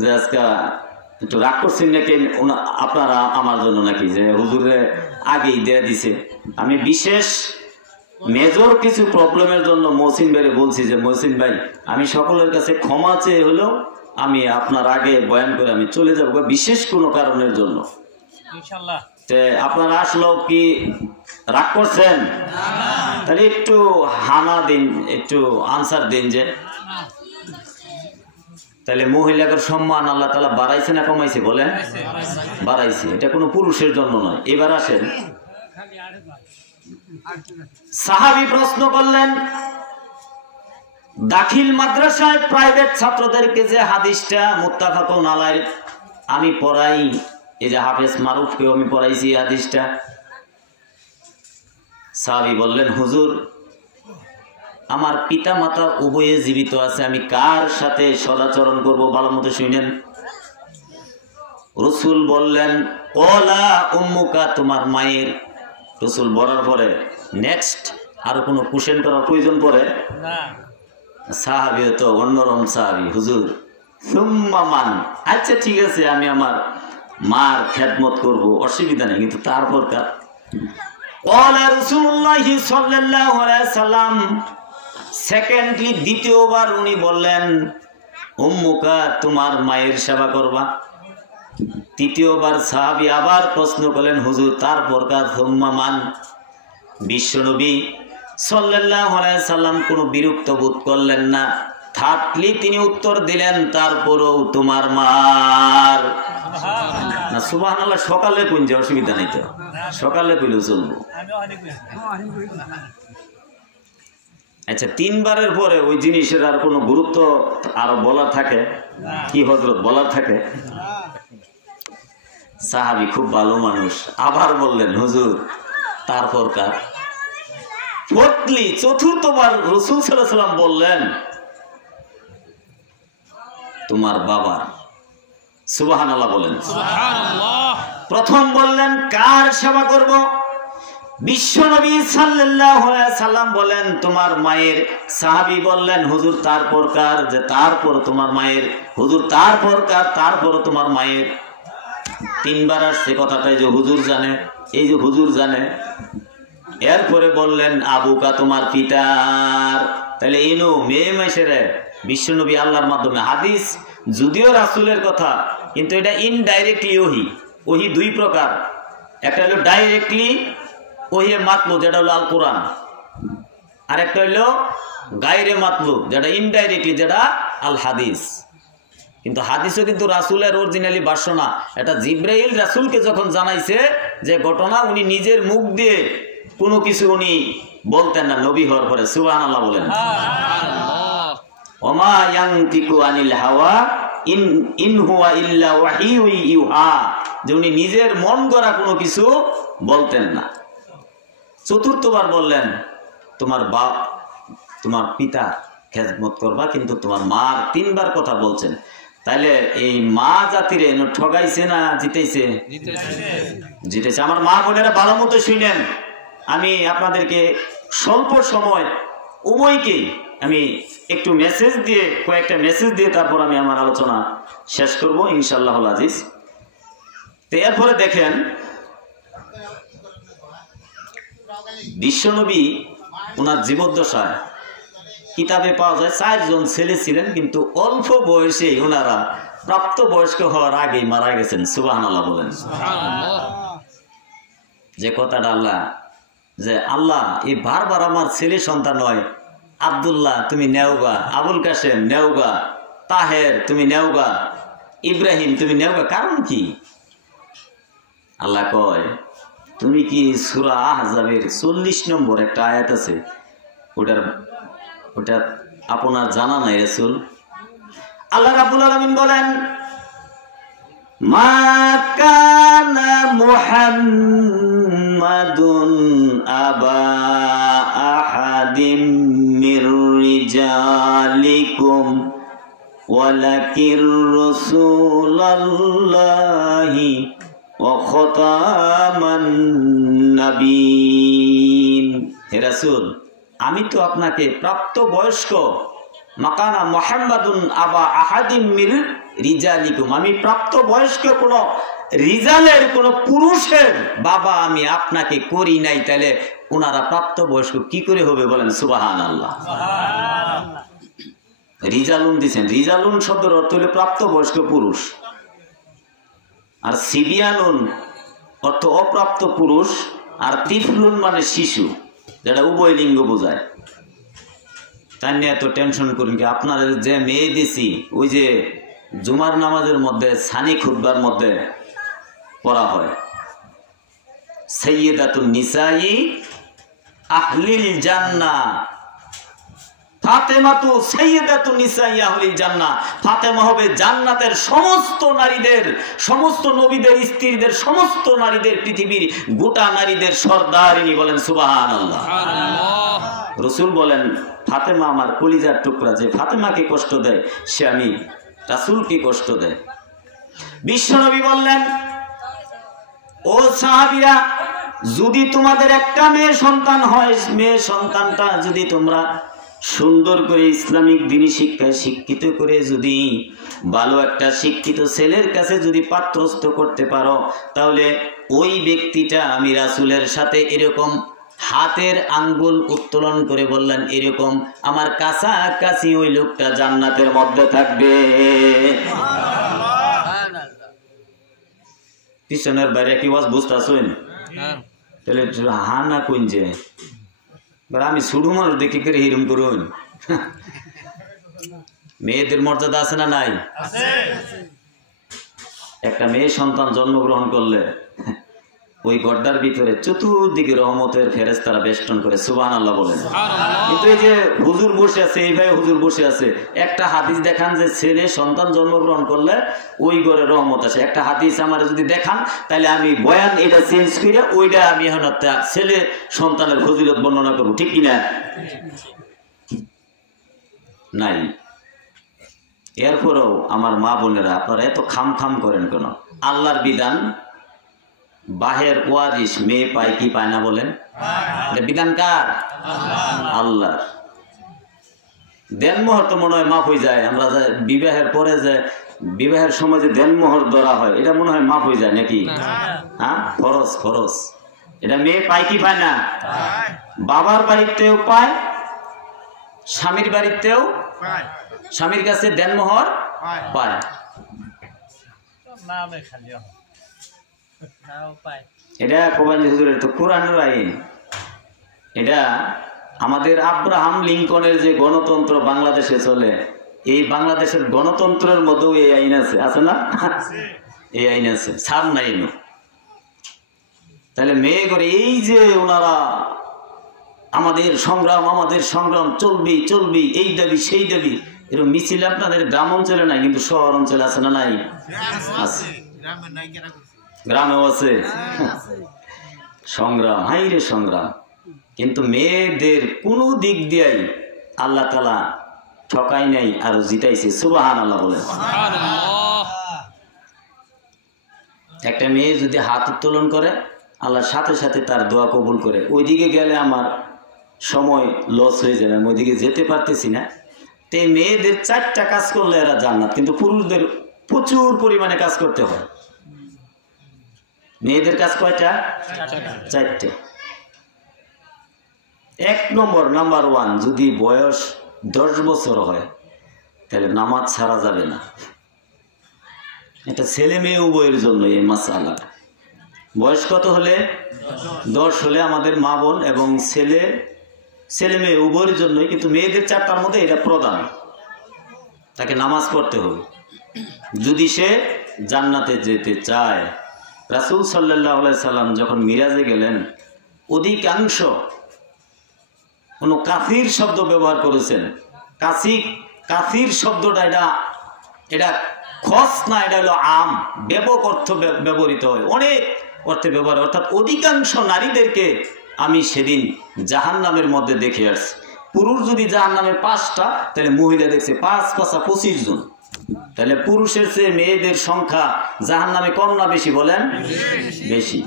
যে আজকে একটু রাগ করছেন নাকি আপনারা আমার জন্য, নাকি যে হুজুরে আগেই দেয়া দিছে। আমি বিশেষ মেজর কিছু প্রবলেমের জন্য মহসিন ভাইরে বলছি যে মহসিন ভাই আমি সকলের কাছে ক্ষমা চেয়ে হলেও আমি আপনার আগে বয়ান করে আমি চলে যাব বিশেষ কোনো কারণের জন্য। ইনশাআল্লাহ আপনারা আসলেও কি রাগ করছেন? তাহলে একটু হানা দিন, একটু আনসার দিন যে তাহলে মহিলাদের সম্মান আল্লাহ তাআলা বাড়াইছে না কমাইছে? বলেন বাড়াইছে। এটা কোনো পুরুষের জন্য নয়। এবার আসেন, সাহাবী প্রশ্ন করলেন, দাখিল মাদ্রাসায় প্রাইভেট ছাত্রদেরকে যে হাদিসটা মুত্তাফাকুন আলাইহি আমি পড়াই, এই যে হাফেজ মারুফকেও আমি পড়াইছি হাদিসটা। সাহাবী বললেন, হুজুর আমার পিতা মাতা উভয়ে জীবিত আছে, আমি কার সাথে সদাচরণ করব ভালো মতো শুনেন। রাসূল বললেন, ওলা উম্মুকা, তোমার মায়ের। রাসূল বলার পরে নেক্সট আরো কোনো কোশ্চেন করার প্রয়োজন পড়ে না। সাহাবী তো অন্যরকম সাহাবী, হুজুর সুম্মা মান, আচ্ছা ঠিক আছে আমি আমার মার খেদমত করব, অসুবিধা নেই, কিন্তু তারপর কার? ওয়ালা রাসূলুল্লাহ সাল্লাল্লাহু আলাইহি সাল্লাম সেকেন্ডলি দ্বিতীয়বার উনি বললেন, উম্মুকা, তোমার মায়ের সেবা করবা। তৃতীয়বার সাহাবী আবার প্রশ্ন করলেন, হুজুর তারপর কার? সুম্মা মান। বিশ্বনবী সাল্লাল্লাহু আলাইহি সাল্লাম কোনো বিরক্ত বোধ করলেন না, থার্ডলি তিনি উত্তর দিলেন, তারপরও তোমার মার। না সুবহানাল্লাহ, সকালে কইলে অসুবিধা নাই তো, সকালে কইলেও চলবো। আচ্ছা, 3 বারের পরে ওই জিনিসের আর কোনো গুরুত্ব আরো বলা থাকে কি হযরত বলা থাকে? সাহাবী খুব ভালো মানুষ, আবার বললেন, হুজুর তারপর কার? ফোর্থলি চতুর্থবার রাসূল সাল্লাল্লাহু আলাইহি ওয়াসাল্লাম বললেন, তোমার বাবার। সুবহানাল্লাহ বলেন। সুবহানাল্লাহ। প্রথম বললেন কার সেবা করব? বিশ্বনবী সাল্লাল্লাহু আলাইহি সাল্লাম বলেন তোমার মায়ের। সাহাবী বললেন, হুজুর তারপর কার? যে তারপর তোমার মায়ের। হুজুর তারপর কার? তারপর তোমার মায়ের। 3 বার আসছে কথাটাই যে হুজুর জানে, এই যে হুজুর জানে। এরপরে বললেন আবুকা, তোমার পিতার। তাহলে ইনু মেয়ে মাইশেরে বিশ্বনবী আল্লাহর মাধ্যমে হাদিস, যদিও রাসূলের কথা, কিন্তু এটা ইনডাইরেক্টলি ওহী। ওহী 2 প্রকার, একটা হলো ডাইরেক্টলি ওহী মাতলু, যেটা হলো আল কোরআন, আর একটা হলো গায়রে মাতলু, যেটা ইনডাইরেক্টলি, যেটা আল হাদিস। কিন্তু হাদিসও কিন্তু রাসূলের অরিজিনালি ভাষ্য না, এটা জিবরাইল রাসূলকে যখন জানাইছে যে ঘটনা, উনি নিজের মুখ দিয়ে কোনো কিছু উনি বলতেন না নবী হওয়ার পরে। সুবহানাল্লাহ বলেন। ওমা ইয়ানতিকু আনিল হাওয়া ইন হুয়া ইল্লা ওয়াহিয়ু ইউহা, যে উনি নিজের মন গড়া কোনো কিছু বলতেন না। চতুর্থবার বললেন তোমার বাপ তোমার পিতা খেদমত করবা, কিন্তু তোমার মার 3 বার কথা বলছেন। তাইলে এই মা জাতিরে ঠগাইছে না জিতেছে? জিতেছে। আমার মা বোনেরা ভালো মতো শুনেন, আমি আপনাদেরকে স্বল্প সময় উভয়কেই আমি একটু মেসেজ দিয়ে, কয়েকটা মেসেজ দিয়ে তারপর আমি আমার আলোচনা শেষ করব ইনশাআল্লাহুল আজিজ। তো এরপরে দেখেন, বিশ্বনবী ওনার জীবদ্দশায় কিতাবে পাওয়া যায় 4 জন ছেলে ছিলেন, কিন্তু অল্প বয়সে ওনারা প্রাপ্তবয়স্ক হওয়ার আগেই মারা গেছেন। সুবহানাল্লাহ বলেন। যে কথাটা যে আল্লাহ এই বারবার আমার ছেলে সন্তান হয়, আব্দুল্লাহ তুমি নেওগা, আবুল কাসেম নেওগা, তাহের তুমি নেওগা, ইব্রাহিম তুমি নেওগা, কারণ কি? আল্লাহ কয় তুমি কি সূরা আহজাবের 40 নম্বর একটা আয়াত আছে, ওটা আপনার জানা নাই রাসূল? আল্লাহ রাব্বুল আলামিন বলেন মা কানা মুহাম্মাদুন আবা আহাদিম মির রিজালিকুম ওয়ালাকির রাসূলুল্লাহি ওয়া খাতামান নাবিয়্যিন। হে রাসূল, আমি তো আপনাকে প্রাপ্তবয়স্ক, মাকানা মুহাম্মাদুন আবা আহাদিম মির রিজালিকুম, আমি প্রাপ্তবয়স্ক কোন রিজালের কোন পুরুষের বাবা আমি আপনাকে করি নাই। তাহলে ওনারা প্রাপ্তবয়স্ক কি করে হবে বলেন? সুবহানাল্লাহ। রিজালুন দিছেন, রিজালুন শব্দের অর্থ হলো প্রাপ্তবয়স্ক পুরুষ, আর সিবিয়ানুন অর্থ অপ্রাপ্ত পুরুষ, আর তিফলুন মানে শিশু, যেটা উভয় লিঙ্গ বোঝায়। তাই নিয়ে এত টেনশন করুন কি? আপনারা যে মেয়ে দিছি, ওই যে জুমার নামাজের মধ্যে সানি খুতবার মধ্যে পড়া হয় সাইয়্যিদাতুন নিসাই আহলিল জান্নাহ, ফাতেমাতু সাইয়্যিদাতুন নিসাই আহলিল জান্নাহ। ফাতেমা হবে জান্নাতের সমস্ত নারীদের, সমস্ত নবীদের স্ত্রীদের, সমস্ত নারীদের, পৃথিবীর গোটা নারীদের সর্দারিনী। বলেন সুবহানাল্লাহ। রাসূল বলেন ফাতেমা আমার কলিজার টুকরা, যে ফাতেমাকে কষ্ট দেয় সে আমি রাসূলকে কষ্ট দেয়। বিশ্বনবী বললেন ও সাহাবীরা, যদি তোমাদের একটা মেয়ে সন্তান হয়, মেয়ে সন্তানটা যদি তোমরা সুন্দর করে ইসলামিক দ্বীনি শিক্ষায় শিক্ষিত করে যদি ভালো একটা শিক্ষিত ছেলের কাছে যদি পাত্রস্থ করতে পারো, তাহলে ওই ব্যক্তিটা আমি রাসূলের সাথে এরকম হাতের আঙ্গুল উত্তোলন করে বললেন, এরকম আমার কাছাকাছি ওই লোকটা জান্নাতের মধ্যে থাকবে। পিছনের বাইরে কি ওয়াজ বুঝতেছেন? তাহলে হা না কোন যে আমি শুধু মানুষ দেখি করে হিরম করুন। মেয়েদের মর্যাদা আছে না নাই? একটা মেয়ে সন্তান জন্মগ্রহণ করলে ওই গড্ডার ভিতরে চতুর্দিকে রহমতের ফেরেশতারা বেষ্টন করে। সুবহানাল্লাহ বলেন। কিন্তু এই যে হুজুর বসে আছে, এইভাবে হুজুর বসে আছে, একটা হাদিস দেখান যে ছেলে সন্তান জন্মগ্রহণ করলে ওই ঘরে রহমত আসে। একটা হাদিস আমার যদি দেখান, তাহলে আমি বয়ান এটা চেঞ্জ করে ওইটা আমি এখন ছেলে সন্তানের ফজিলত বর্ণনা করবো, ঠিক কিনা? নাই। এরপরেও আমার মা বোনেরা, আপনারা এত খাম খাম করেন কেন? আল্লাহর বিধান বাহের ওয়ারিস মেয়ে পায় কি পায় না বলেন? বিধান কার? আল্লাহ। দেনমোহর তো মনে হয় মাফ হয়ে যায়। আমরা বিবাহের পরে যে বিবাহের সময় যে দেনমোহর ধরা হয়, এটা মনে হয় মাফ হয়ে যায় নাকি? হ্যাঁ, খরচ খরচ এটা মেয়ে পায় কি পায় না? বাবার বাড়িতেও পায়, স্বামীর বাড়িতেও, স্বামীর কাছে দেনমোহর পায়। এটা কোরআন হুজুরের তো কোরআনের আইন। এটা আমাদের আব্রাহাম লিঙ্কনের যে গণতন্ত্র বাংলাদেশে চলে, এই বাংলাদেশের গণতন্ত্রের মধ্যেও এই আইন আছে, আছে না? এই আইন আছে, ছাড় নাই। তাহলে মেয়ে করে এই যে ওনারা আমাদের সংগ্রাম চলবি চলবি, এই দাবি সেই দাবি, এরকম মিছিল আপনাদের গ্রাম অঞ্চলে নাই, কিন্তু শহর অঞ্চলে আছে না নাই? আছে, গ্রামেও আছে। সংগ্রাম, হাইরে সংগ্রাম। কিন্তু মেয়েদের কোনো দিক দিয়েই আল্লাহ তাআলা ঠকাই নাই, আরো জিতাইছে। সুবহানাল্লাহ বলেন। একটা মেয়ে যদি হাত উত্তোলন করে, আল্লাহর সাথে সাথে তার দোয়া কবুল করে। ওইদিকে গেলে আমার সময় লস হয়ে যাবে, আমি ওইদিকে যেতে পারতেছি না। তো এই মেয়েদের 4টা কাজ করলে এরা জান্নাত, কিন্তু পুরুষদের প্রচুর পরিমাণে কাজ করতে হয়। মেয়েদের কাজ কয়টা? 4টে। 1 নম্বর, নাম্বার 1, যদি বয়স 10 বছর হয় তাহলে নামাজ ছাড়া যাবে না। এটা ছেলে মেয়ে উভয়ের জন্য এই মাসআলা। বয়স কত হলে? 10 হলে আমাদের মা বোন এবং ছেলে মেয়ে উভয়ের জন্যই, কিন্তু মেয়েদের 4টার মধ্যে এটা প্রধান। তাকে নামাজ পড়তে হবে যদি সে জান্নাতে যেতে চায়। রাসূল সাল্লাল্লাহু আলাইহি সাল্লাম যখন মিরাজে গেলেন, অধিকাংশ কোনো কাফির শব্দ ব্যবহার করেছেন। কাফির শব্দটা এটা খস না, এটা হলো আম, ব্যাপক অর্থ ব্যবহৃত হয়, অনেক অর্থে ব্যবহার। অর্থাৎ অধিকাংশ নারীদেরকে আমি সেদিন জাহান্নামের মধ্যে দেখে আসছি। পুরুষ যদি জাহান্নামে 5টা, তাহলে মহিলা দেখছে 5 5 25 জন। তাহলে পুরুষের চেয়ে মেয়েদের সংখ্যা জাহান্নামে কম না বেশি বলেন? বেশি।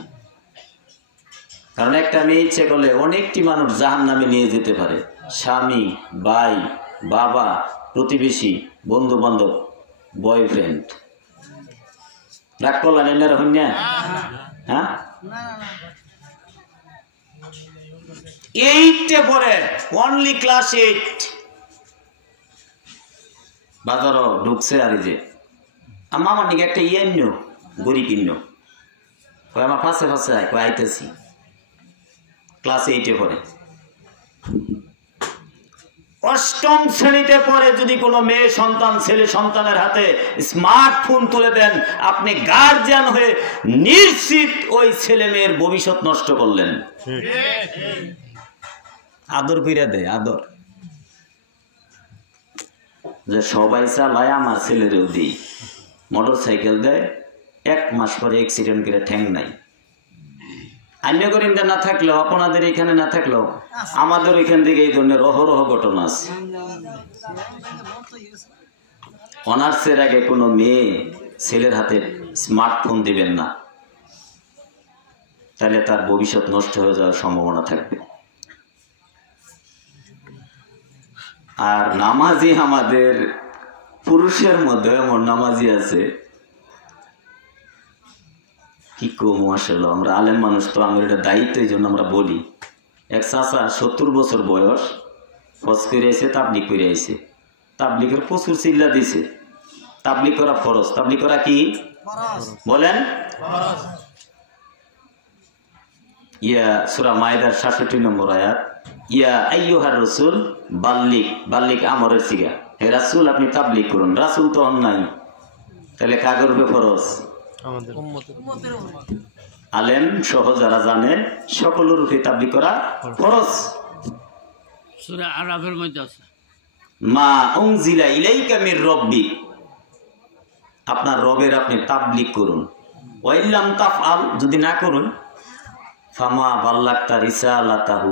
কারণ একটা মেয়ে ইচ্ছে করলে অনেকটি মানুষ জাহান্নামে নিয়ে যেতে পারে। স্বামী, ভাই, বাবা, প্রতিবেশী, বন্ধু বান্ধব, বয়ফ্রেন্ড। রাগ করলেন এনারা হইন না? হ্যাঁ, 8 পরে, অনলি ক্লাস 8 বাজারও ঢুকছে। আর এই যে আমার নিকে একটা গড়ি কিন্ন, আমার ফাঁসে আইতেছি। ক্লাস 8 পরে, 8ম শ্রেণীতে পরে যদি কোনো মেয়ে সন্তান, ছেলে সন্তানের হাতে স্মার্টফোন তুলে দেন, আপনি গার্জিয়ান হয়ে নিশ্চিত ওই ছেলে মেয়ের ভবিষ্যৎ নষ্ট করলেন। আদর কইরা দেয়, আদর যে সবাই চালায়, আমার ছেলেরেও দিই। মোটর সাইকেল দেয়, 1 মাস পরে অ্যাক্সিডেন্ট করে ঠ্যাং নাই। আন্যগরিন্দা না থাকলেও, আপনাদের এখানে না থাকলেও, আমাদের এখান থেকে এই ধরনের অহরহ ঘটনা আছে। অনার্সের আগে কোনো মেয়ে ছেলের হাতে স্মার্টফোন দিবেন না, তাহলে তার ভবিষ্যৎ নষ্ট হয়ে যাওয়ার সম্ভাবনা থাকবে। আর নামাজি, আমাদের পুরুষের মধ্যে এমন নামাজি আছে, কি কম মাশাআল্লাহ। আমরা আলেম মানুষ তো, আমাদের এটা দায়িত্ব, এই জন্য আমরা বলি। এক চাচা 70 বছর বয়স, হজ করে আইছে, তাবলিগ করে আইছে। তাবলিগের প্রচুর চিল্লা দিছে। তাবলিগ করা ফরজ। তাবলিগ করা কি বলেন? সূরা মাইদার 66 নম্বর আয়াত, ইয়া আইয়ুহার রাসূল বাল্লিগ আমরের সিগা। হে রাসূল, আপনি তাবলিগ করুন। রাসূল তো নাই, তাহলে কাগর উপরে ফরজ? আলেম সহ যারা জানে সকলের উপরে তাবলিগ করা ফরজ। সূরা আরাফের মধ্যে আছে, মা উনজিলা ইলাইকা মির রাব্বিক, আপনার রবের আপনি তাবলিগ করুন। ওয়াইল্লাম তাফআল, যদি না করুন, ফামা বাল্লাগতা রিসালাতাহু,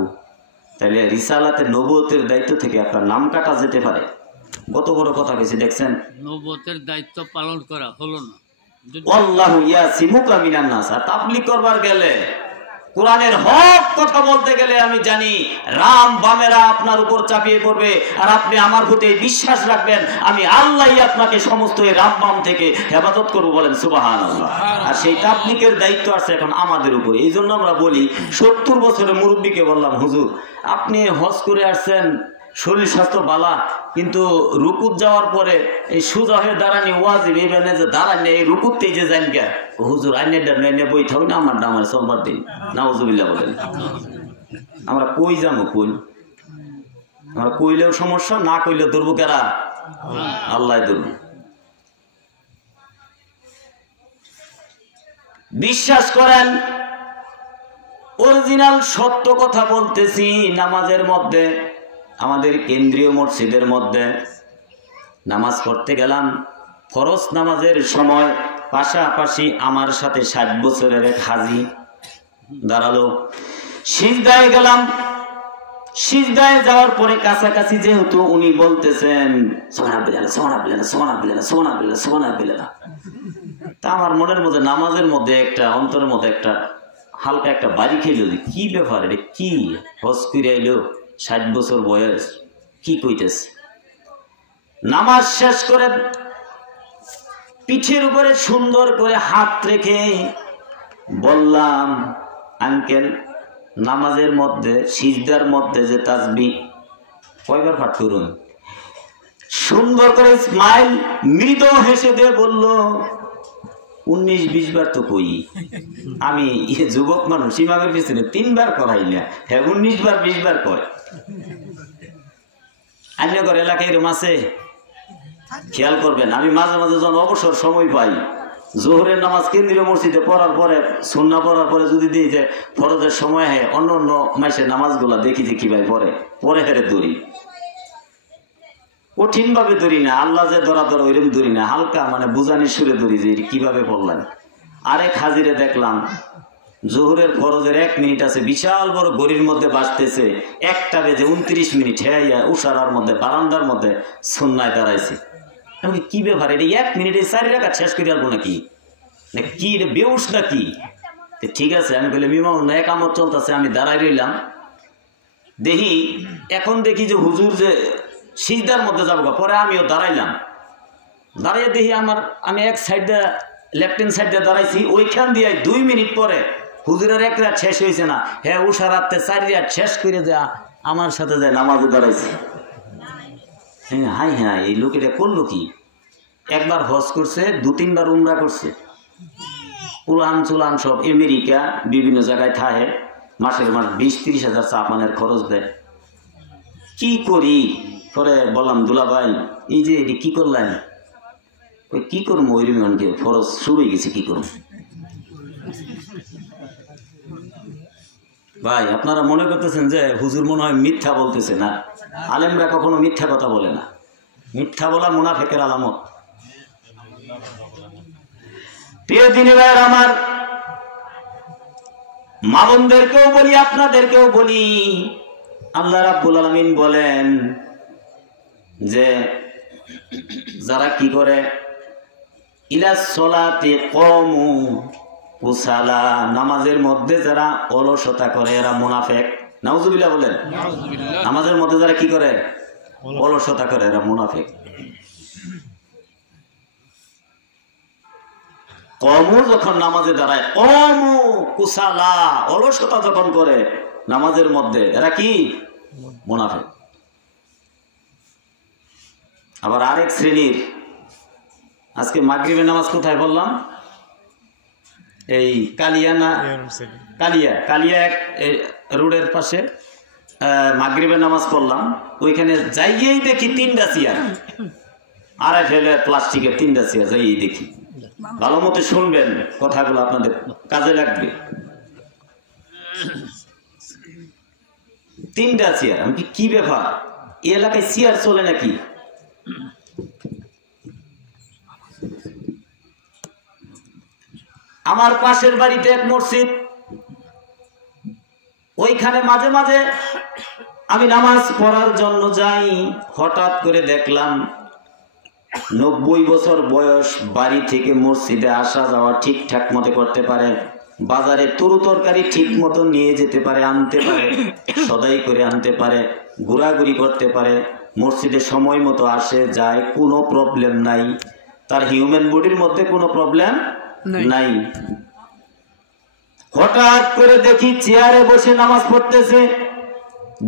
তাহলে রিসালাতে নবুয়তের দায়িত্ব থেকে আপনার নাম কাটা যেতে পারে। কত বড় কথা কইছে দেখছেন? নবুয়তের দায়িত্ব পালন করা হলো না। আল্লাহু ইয়াসিমুকা মিনান নাস। তাবলীগ করবার গেলে, কোরআনের হক কথা বলতে গেলে, আমি জানি রাম বামেরা আপনার উপর চাপিয়ে পড়বে, আর আপনি আমার প্রতি বিশ্বাস রাখবেন, আমি আল্লাহই আপনাকে সমস্ত এই রাম বাম থেকে হেফাজত করব। বলেন সুবহানাল্লাহ। আর সেই তাবলীগের দায়িত্ব আছে এখন আমাদের উপরে। এই জন্য আমরা বলি, 70 বছরের মুরব্বীকে বললাম, হুজুর আপনি হজ করে আসছেন, শরীর স্বাস্থ্য বালা, কিন্তু রুকুত যাওয়ার পরে এই সোজা হয়ে দাঁড়ানি ওয়াজিব, এই মানে যে দাঁড়ানি এই রুকুততেই যে যান গা, হুজুর আইনের নেনে বই থাকুন না, আমার নাম সোমবার দিন। নাউজুবিল্লাহ বলেন। আমরা কই যাবো? কই আমরা কইলেও সমস্যা, না কইলেও ধরবো কারা? আল্লাহ ধরব। বিশ্বাস করেন, অরিজিনাল সত্য কথা বলতেছি। নামাজের মধ্যে, আমাদের কেন্দ্রীয় মসজিদের মধ্যে নামাজ পড়তে গেলাম। ফরজ নামাজের সময় পাশাপাশি আমার সাথে 60 বছরের এক হাজি দাঁড়ালো। সিজদায় গেলাম। সিজদায় যাওয়ার পরে কাছাকাছি যেহেতু উনি বলতেছেন সুবহানাল্লাহ সুবহানাল্লাহ সুবহানাল্লাহ সুবহানাল্লাহ সুবহানাল্লাহ, তা আমার মনের মধ্যে নামাজের মধ্যে একটা অন্তরের মধ্যে একটা হালকা একটা বাড়ি খেলো, কি ব্যাপার, এটা কি হজ করে আইলো, 60 বছর বয়স, কি কইতেছে। নামাজ শেষ করে পিঠের উপরে সুন্দর করে হাত রেখে বললাম, আঙ্কেল নামাজের মধ্যে সিজদার মধ্যে যে তাসবিহ কয়বার পাঠ করুন? সুন্দর করে স্মাইল মৃদু হেসে দিয়ে বলল, 19-20 বার তো কই। আমি যুবক মানুষ, ইমামের পিছনে 3 বার করাই না, হ্যাঁ 19 বার 20 বার কয়। অন্যগর এলাকায় এরকম আছে, খেয়াল করবেন। আমি মাঝে মাঝে যখন অবসর সময় পাই, জোহরের নামাজ কেন্দ্রীয় মসজিদে পড়ার পরে, সুন্নাহ পড়ার পরে যদি দিই যে ফরজের সময় হয়, অন্য অন্য মাসের নামাজগুলা দেখি যে কিভাবে পরে হেরে দৌড়ি। কঠিন ভাবে দৌড়ি না, আল্লাহ যে ধরা ওইরকম দৌড়ি না, হালকা মানে বুঝানি সুরে দৌড়ি যে কিভাবে পড়লাম। আরেক হাজিরে দেখলাম জোহরের ফরজের 1 মিনিট আছে, বিশাল বড় ঘড়ির মধ্যে বাজতেছে 1টা বেজে 29 মিনিট, হ্যাঁ উষারার মধ্যে বারান্দার মধ্যে সুন্নায় দাঁড়াইছে। আমি কি ব্যাপার, এটা 1 মিনিটে 4 রাকাত শেষ করে আসবো নাকি, কি এটা বেউস নাকি? ঠিক আছে, আমি বললাম ইমাম না, একামত চলতেছে, আমি দাঁড়াই রইলাম। দেখি এখন দেখি যে হুজুর যে সিজদার মধ্যে যাবো, পরে আমিও দাঁড়াইলাম। দাঁড়িয়ে দেখি আমি এক সাইডে লেফট হ্যান্ড সাইডে দাঁড়াইছি, ওইখান দিয়ে 2 মিনিট পরে হুজুরের 1 রাত শেষ হয়েছে না, হ্যাঁ উষা রাতে 4 রাত শেষ করে দেয়া আমার সাথে যায় নামাজে দাঁড়াইছে। হ্যাঁ হাই হ্যাঁ, এই লোক এটা করলো কি? একবার হজ করছে, 2-3 বার উমরা করছে, উলান চুলান সব আমেরিকা বিভিন্ন জায়গায় থাকে, মাসের মাস 20-30 হাজার চা পানের খরচ দেয়। কি করি? পরে বললাম, দুলা ভাই এই যে এটি কি করলেন? ওই কি করবো, ওই রিমানকে ফরজ শুরু হয়ে গেছে, কি করবো? ভাই আপনারা মনে করতেছেন যে হুজুর মনে হয় মিথ্যা বলতেছে, না, আলেমরা কখনো মিথ্যা কথা বলে না। মিথ্যা বলা মুনাফিকের আলামত। প্রিয় দিনী ভাইয়ের আমার, মা বোনদেরকেও বলি, আপনাদেরকেও বলি, আল্লাহ রাব্বুল আলামিন বলেন যে যারা কি করে, ইলাস সলাতি কমু কুসালা, নামাজের মধ্যে যারা অলসতা করে এরা মুনাফিক। নাউজুবিল্লাহ বলেন। নামাজের মধ্যে যারা কি করে, অলসতা করে, এরা মুনাফিক। কমু যখন নামাজে দাঁড়ায়, কমু কুসালা, অলসতা যখন করে নামাজের মধ্যে, এরা কি? মুনাফিক। আবার আরেক শ্রেণীর, আজকে মাগরিবের নামাজ কোথায় বললাম? এই কালিয়া না, কালিয়া রোডের পাশে মাগরিবের নামাজ পড়লাম। ওইখানে যাইয়েই দেখি 3টা চেয়ার, আড়াই ফেলে প্লাস্টিকের 3টা চেয়ার, যাইয়েই দেখি। ভালো মতো শুনবেন, কথাগুলো আপনাদের কাজে লাগবে। 3টা চেয়ার। আমি কি ব্যাপার, এই এলাকায় চেয়ার চলে নাকি? আমার পাশের বাড়িতে এক মসজিদ, ওইখানে মাঝে মাঝে আমি নামাজ পড়ার জন্য যাই। হঠাৎ করে দেখলাম 90 বছর বয়স, বাড়ি থেকে মসজিদে আসা যাওয়া ঠিকঠাক মতো করতে পারে, বাজারে তরু তরকারি ঠিক মতো নিয়ে যেতে পারে, আনতে পারে, সদাই করে আনতে পারে, ঘোরাঘুরি করতে পারে, মসজিদে সময় মতো আসে যায়, কোনো প্রবলেম নাই, তার হিউম্যান বডির মধ্যে কোনো প্রবলেম নাই। হঠাৎ করে দেখি চেয়ারে বসে নামাজ পড়তেছে,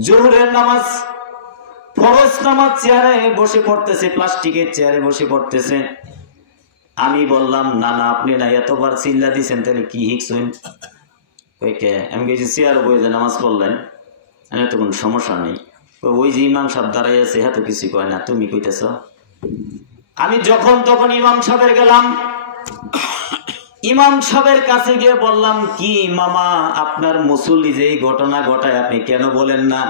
জোহরের নামাজ, ফরজ নামাজ চেয়ারে বসে পড়তেছে, প্লাস্টিকের চেয়ারে বসে পড়তেছে। আমি বললাম, না না আপনি না, এতবার চিল্লা দিচ্ছেন, তাহলে কি হিকছেন? আমি গেছি চেয়ারে বসে নামাজ পড়লেন, তো কোনো সমস্যা নেই। ওই যে ইমাম সাহেব দাঁড়াই আছে, হ্যাঁ তো কিছু কয় না, তুমি কইতেছ। আমি যখন তখন ইমাম সাহেবের গেলাম, ইমাম সাহেবের কাছে গিয়ে বললাম, কি মামা আপনার মুসল্লি যে ঘটনা ঘটায় আপনি কেন বলেন না?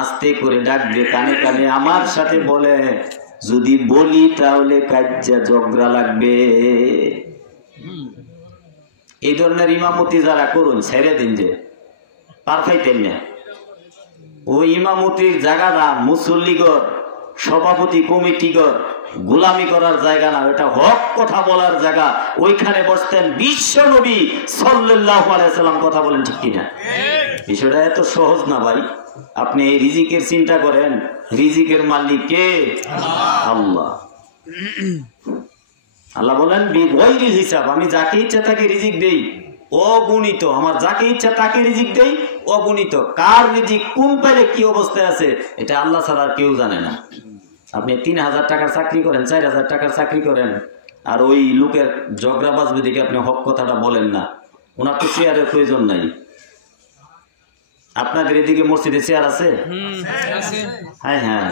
আস্তে করে ডাকবে, কানে কানে আমার সাথে বলে যদি বলি তাহলে কাজ্জা ঝগড়া লাগবে। এই ধরনের ইমামতি যারা করুন ছেড়ে দিন, যে পার খাইতেন না। ওই ইমামতির জায়গাটা মুসল্লিগর, সভাপতি কমিটিগর গোলামি করার জায়গা না, এটা হক কথা বলার জায়গা। ওইখানে বসতেন বিশ্ব নবী সাল্লাল্লাহু আলাইহি সাল্লাম। কথা বলেন ঠিক কিনা? বিষয়টা এত সহজ না ভাই। আপনি এই রিজিকের চিন্তা করেন, রিজিকের মালিক কে? আল্লাহ। আল্লাহ বলেন বিগয়রিল হিসাব, আমি যাকে ইচ্ছা তাকে রিজিক দেই অগণিত। আমার যাকে ইচ্ছা তাকে রিজিক দেই অগণিত। কার রিজিক কোন পাইলে কি অবস্থায় আছে এটা আল্লাহ ছাড়া আর কেউ জানে না। আপনি 3000 টাকার চাকরি করেন, 4000 টাকার চাকরি করেন, আর ওই লোকের ঝগড়া বাজবে দেখে আপনি হক কথাটা বলেন না। ওনার তো চেয়ারের প্রয়োজন নাই। আপনাদের এদিকে মসজিদে চেয়ার আছে? হ্যাঁ হ্যাঁ,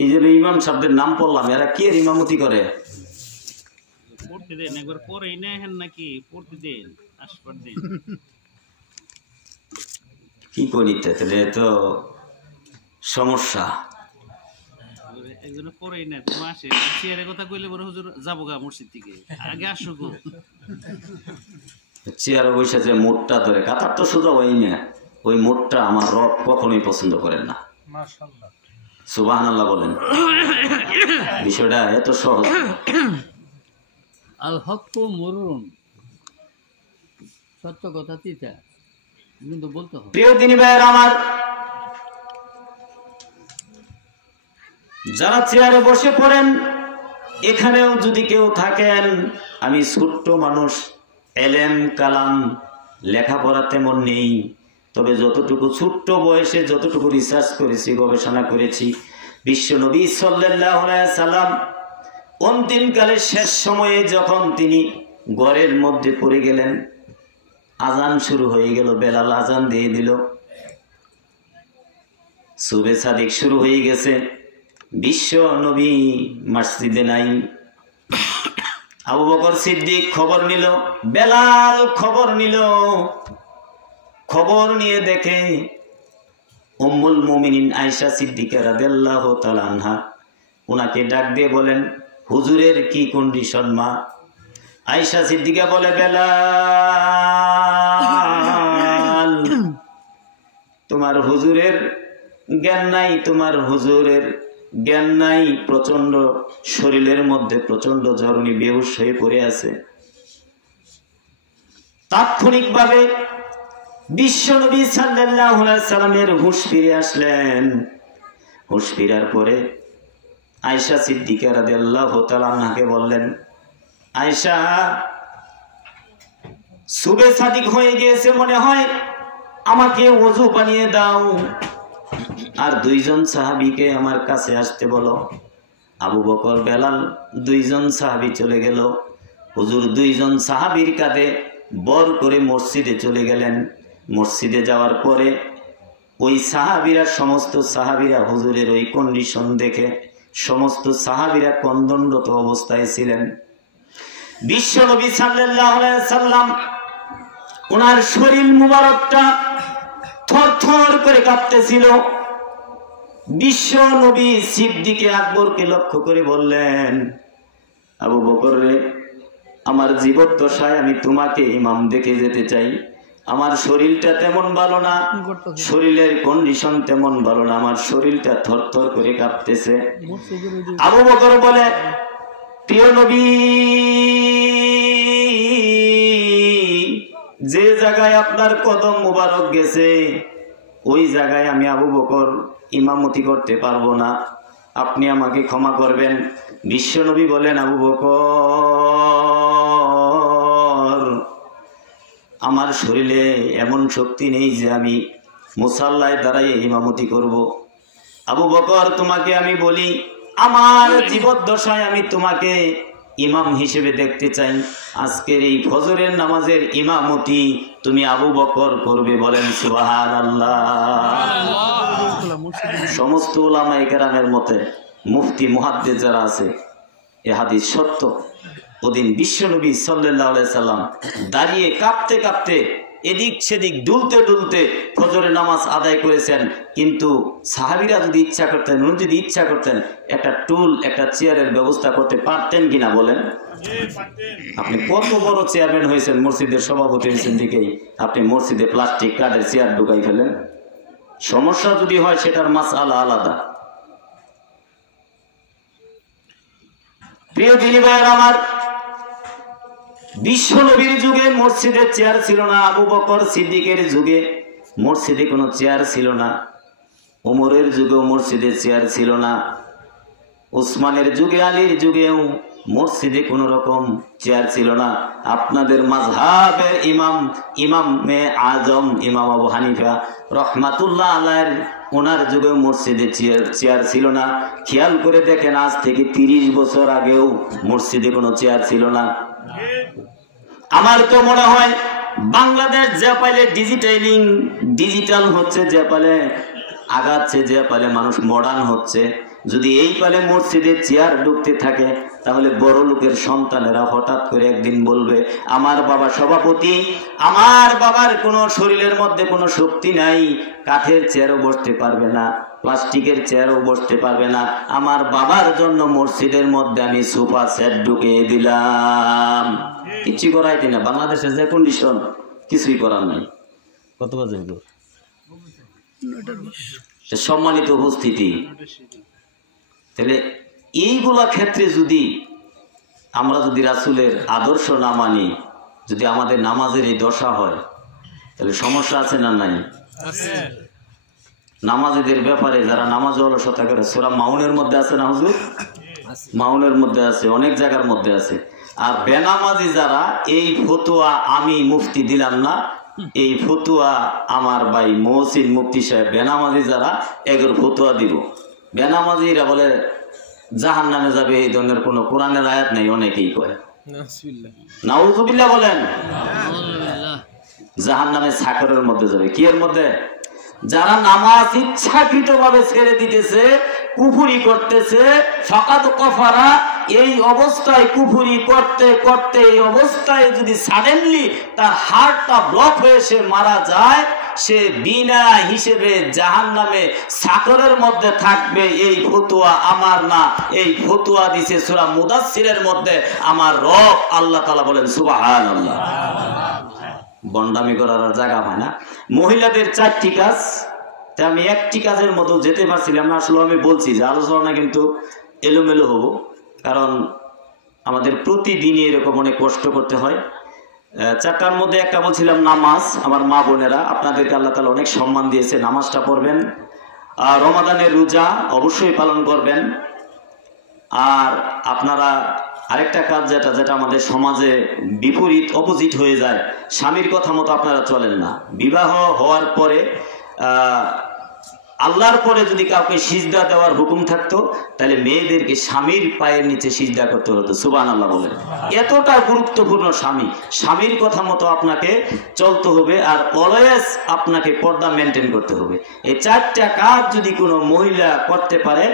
এই যে ইমাম সাহেবদের নাম পড়লাম, এরা কে ইমামতি করে? কি করিতে তাহলে তো সমস্যা। চেয়ারে বসে যে মোটটা ধরে কাতার তো সোজা হয় না, ওই মোটটা আমার রব কখনোই পছন্দ করেন না। সুবহানাল্লাহ বলেন। বিষয়টা এত সহজ। আল হক তো মরুন, সত্য কথা তিতা, কিন্তু বলতে হবে। প্রিয় দিনী ভাইয়ের আমার, যারা চেয়ারে বসে পড়েন, এখানেও যদি কেউ থাকেন, আমি ছোট্ট মানুষ, এলেম কালাম লেখাপড়া তেমন নেই, তবে যতটুকু ছোট্ট বয়সে যতটুকু রিসার্চ করেছি, গবেষণা করেছি, বিশ্ব নবী সাল্লাল্লাহু আলাইহি সাল্লাম অন্তিমকালে শেষ সময়ে যখন তিনি ঘরের মধ্যে পড়ে গেলেন, আজান শুরু হয়ে গেল, বেলাল আজান দিয়ে দিল, সুবে সাদিক শুরু হয়ে গেছে, বিশ্ব নবী মসজিদে নাই। আবু বকর সিদ্দিক খবর নিল, বেলাল খবর নিল, খবর নিয়ে দেখে উম্মুল মুমিনিন আয়েশা সিদ্দিকা রাদিয়াল্লাহু তাআলা আনহা উনাকে ডাক দিয়ে বলেন, হুজুরের কি কন্ডিশন মা? আয়েশা সিদ্দিকা বলে, বেলাল, তোমার হুজুরের জ্ঞান নাই, তোমার হুজুরের জ্ঞান নাই, প্রচন্ড শরীরের মধ্যে প্রচন্ড জ্বর, উনি বেহুশ হয়ে পড়ে আছে। তাৎক্ষণিকভাবে বিশ্বনবী সাল্লাল্লাহু আলাইহি সাল্লামের হুঁশ ফিরে আসলেন। হুঁশ ফিরার পরে আয়েশা সিদ্দিকা রাদিয়াল্লাহু তাআলা আনহাকে বললেন, আয়েশা, সুবে সাদিক হয়ে গিয়েছে মনে হয়, আমাকে ওযু বানিয়ে দাও, আর দুইজন সাহাবীকে আমার কাছে আসতে বলো। আবু বকর, বেলাল দুইজন সাহাবী চলে গেল। হুজুর দুইজন সাহাবীর কাঁধে বর করে মসজিদে চলে গেলেন। মসজিদে যাওয়ার পরে ওই সাহাবীরা, সমস্ত সাহাবীরা হুজুরের ওই কন্ডিশন দেখে সমস্ত সাহাবীরা কন্দণ্ডত অবস্থায় ছিলেন। বিশ্ব নবী সাল্লাল্লাহু আলাইহি সাল্লাম ওনার শরীর মুবারকটা থরথর করে কাঁপতেছিল। বিশ্ব নবী সিদ্দিকে আকবরকে লক্ষ্য করে বললেন, আবু বকর রে, আমার জীবদ্দশায় আমি তোমাকে ইমাম দেখে যেতে চাই। আমার শরীরটা তেমন ভালো না, শরীরের কন্ডিশন তেমন ভালো না, আমার শরীরটা থরথর করে কাঁপতেছে। আবু বকর বলে, প্রিয় নবী, যে জায়গায় আপনার কদম মুবারক গেছে ওই জায়গায় আমি আবু বকর ইমামতি করতে পারবো না, আপনি আমাকে ক্ষমা করবেন। বিশ্বনবী বলেন, আবু বকর, আমার শরীরে এমন শক্তি নেই যে আমি মুসাল্লায় দাঁড়াই ইমামতি করব। আবু বকর, তোমাকে আমি বলি, আমার জীবদ্দশায় আমি তোমাকে ইমাম হিসেবে দেখতে চাই। আজকের এই ফজরের নামাজের ইমামতি তুমি আবু বকর করবে। বলেন সুবহানাল্লাহ। সমস্ত উলামায়ে কেরামের মতে, মুফতি মুহাদ্দিস যারা আছে, এ হাদিস সত্য। ওদিন বিশ্বনবী সাল্লাল্লাহু আলাইহি সাল্লাম দাঁড়িয়ে কাঁপতে কাঁপতে এদিক সেদিক দুলতে দুলতে ফজরের নামাজ আদায় করেছেন। কিন্তু সাহাবীরা যদি ইচ্ছা করতেন, উনি যদি ইচ্ছা করতেন, একটা টুল একটা চেয়ারের ব্যবস্থা করতে পারতেন কিনা বলেন? আপনি কত বড় চেয়ারম্যান হয়েছেন, মসজিদের সভাপতি হয়েছেন দিকেই আপনি মসজিদে প্লাস্টিক কাঠের চেয়ার ঢুকাই ফেলেন। সমস্যা যদি হয় সেটার মাসআলা আলাদা। প্রিয় দিনী ভাইয়ের আমার, বিশ্ব নবীর যুগে মসজিদের চেয়ার ছিল না, আবু বকর সিদ্দিকের যুগে মসজিদে কোনো চেয়ার ছিল না, ওমরের যুগেও মসজিদে চেয়ার ছিল না, উসমানের যুগে আলীর যুগেও মসজিদে কোনো রকম চেয়ার ছিল না। আপনাদের মাযহাবের ইমামে আজম ইমাম আবু হানিফা রহমাতুল্লাহ আলাইহির ওনার যুগেও মসজিদে চেয়ার ছিল না। খেয়াল করে দেখেন, আজ থেকে 30 বছর আগেও মসজিদে কোনো চেয়ার ছিল না। আমার তো মনে হয় বাংলাদেশ যে পাইলে ডিজিটাল হচ্ছে, যে পালে আগাচ্ছে, যে পালে মানুষ মডার্ন হচ্ছে, যদি এই পালে মসজিদে চেয়ার ঢুকতে থাকে তাহলে বড় লোকের সন্তানেরা হঠাৎ করে একদিন বলবে আমার বাবা সভাপতি, আমার বাবার কোনো শরীরের মধ্যে কোনো শক্তি নাই, কাঠের চেয়ারও বসতে পারবে না, প্লাস্টিকের চেয়ারও বসতে পারবে না, আমার বাবার জন্য মসজিদের মধ্যে আমি সোফা সেট ঢুকিয়ে দিলাম। কিছু করাইতে না, বাংলাদেশের যে কন্ডিশন কিছুই করার নাই। কত বাজে? সম্মানিত উপস্থিতি, তাহলে এইগুলা ক্ষেত্রে যদি আমরা যদি রাসূলের আদর্শ না মানি, যদি আমাদের নামাজের এই দশা হয়, তাহলে সমস্যা আছে না নাই? নামাজীদের ব্যাপারে যারা নামাজ অলসতা করে, সূরা মাউনের মধ্যে আছে না হুজুর? মাউনের মধ্যে আছে, অনেক জায়গার মধ্যে আছে। আর বেনামাজি যারা, এই ফতোয়া আমি মুফতি দিলাম না, এই ফতোয়া আমার ভাই মহসিন মুফতি সাহেব, বেনামাজি যারা এগুলো ফতোয়া দিব। বেনামাজিরা বলে জাহান্নামে যাবে, এই ধরনের কোনো কোরআনের আয়াত নেই, অনেকেই কয়। নাউযুবিল্লাহ বলেন। জাহান্নামে সাকরের মধ্যে যাবে। কি এর মধ্যে? যারা নামাজ ইচ্ছাকৃতভাবে ছেড়ে দিতেছে, কুফরি করতেছে, ফাকাদ কাফারা, এই অবস্থায় কুফরি করতে করতে এই অবস্থায় যদি সাডেনলি তার হার্টটা ব্লক হয়ে সে মারা যায়, সে বিনা হিসেবে জাহান্নামে সাকরের মধ্যে থাকবে। এই ফতোয়া আমার না, এই ফতোয়া দিছে সূরা মুদাসসিরের মধ্যে আমার রব আল্লাহ তাআলা বলেন সুবহানাল্লাহ। বন্ডামি করার জায়গা হয় না। মহিলাদের 4টি কাজ, তা আমি একটি কাজের মতো যেতে পারছিলাম না। আসলে আমি বলছি যে আলোচনা কিন্তু এলোমেলো হবো, কারণ আমাদের প্রতিদিনই এরকম অনেক কষ্ট করতে হয়। 4টার মধ্যে একটা বলছিলাম নামাজ। আমার মা বোনেরা, আপনাদেরকে আল্লাহ তাআলা অনেক সম্মান দিয়েছে, নামাজটা পড়বেন। আর রমাদানের রোজা অবশ্যই পালন করবেন। আর আপনারা আরেকটা কাজ যেটা আমাদের সমাজে বিপরীত অপোজিট হয়ে যায়, স্বামীর কথা মতো আপনারা চলেন না। বিবাহ হওয়ার পরে আল্লাহর পরে যদি কাউকে সিজদা দেওয়ার হুকুম থাকতো, তাহলে মেয়েদেরকে স্বামীর পায়ের নিচে সিজদা করতে হতো। সুবহানাল্লাহ বলেন। এতটা গুরুত্বপূর্ণ স্বামী, স্বামীর কথা মতো আপনাকে চলতে হবে, আর অলওয়েজ আপনাকে পর্দা মেনটেন করতে হবে। এই 4টা কাজ যদি কোনো মহিলা করতে পারে,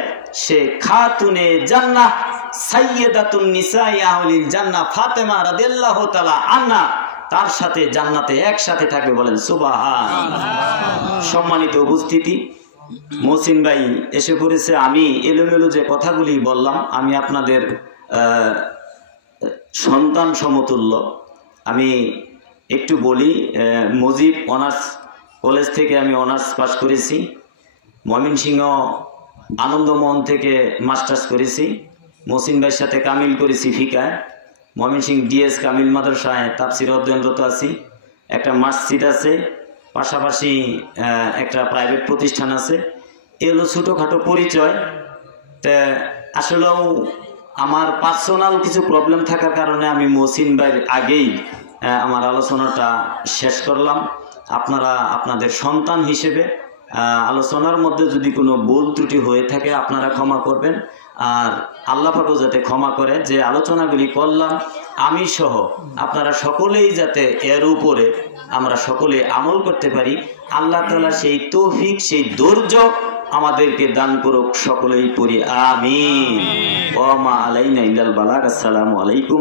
সে খাতুনে জান্নাহ, সাইয়্যিদাতুন নিসাই আহলিল জান্নাহ ফাতেমা রাদিয়াল্লাহু তাআলা আনহা, তার সাথে জান্নাতে একসাথে থাকবে। বলেন সুবহানাল্লাহ। সম্মানিত উপস্থিতি, মহসিন ভাই এসে পড়েছে। আমি এলোমেলো যে কথাগুলি বললাম, আমি আপনাদের সন্তান সমতুল্য। আমি একটু বলি, মুজিব অনার্স কলেজ থেকে আমি অনার্স পাস করেছি, ময়মনসিংহ আনন্দমোহন থেকে মাস্টার্স করেছি, মহসিন ভাইয়ের সাথে কামিল করেছি ফিকায়, ময়মনসিংহ ডিএস কামিল মাদ্রাসায় তাফসীর অধ্যয়নরত আছি। একটা মসজিদ আছে, পাশাপাশি একটা প্রাইভেট প্রতিষ্ঠান আছে। এগুলো ছোটোখাটো পরিচয়। তা আসলেও আমার পার্সোনাল কিছু প্রবলেম থাকার কারণে আমি মহসিন ভাইয়ের আগেই আমার আলোচনাটা শেষ করলাম। আপনারা আপনাদের সন্তান হিসেবে আলোচনার মধ্যে যদি কোনো ভুল ত্রুটি হয়ে থাকে আপনারা ক্ষমা করবেন, আর আল্লাহ পাকও যাতে ক্ষমা করে। যে আলোচনাগুলি করলাম আমি সহ আপনারা সকলেই যাতে এর উপরে আমরা সকলে আমল করতে পারি, আল্লাহ তাআলা সেই তৌফিক, সেই ধৈর্য আমাদেরকে দান করুক। সকলেই পড়ি আমিন। ওয়া মা আলাইনা ইল্লাল বালাগ। আসসালামু আলাইকুম।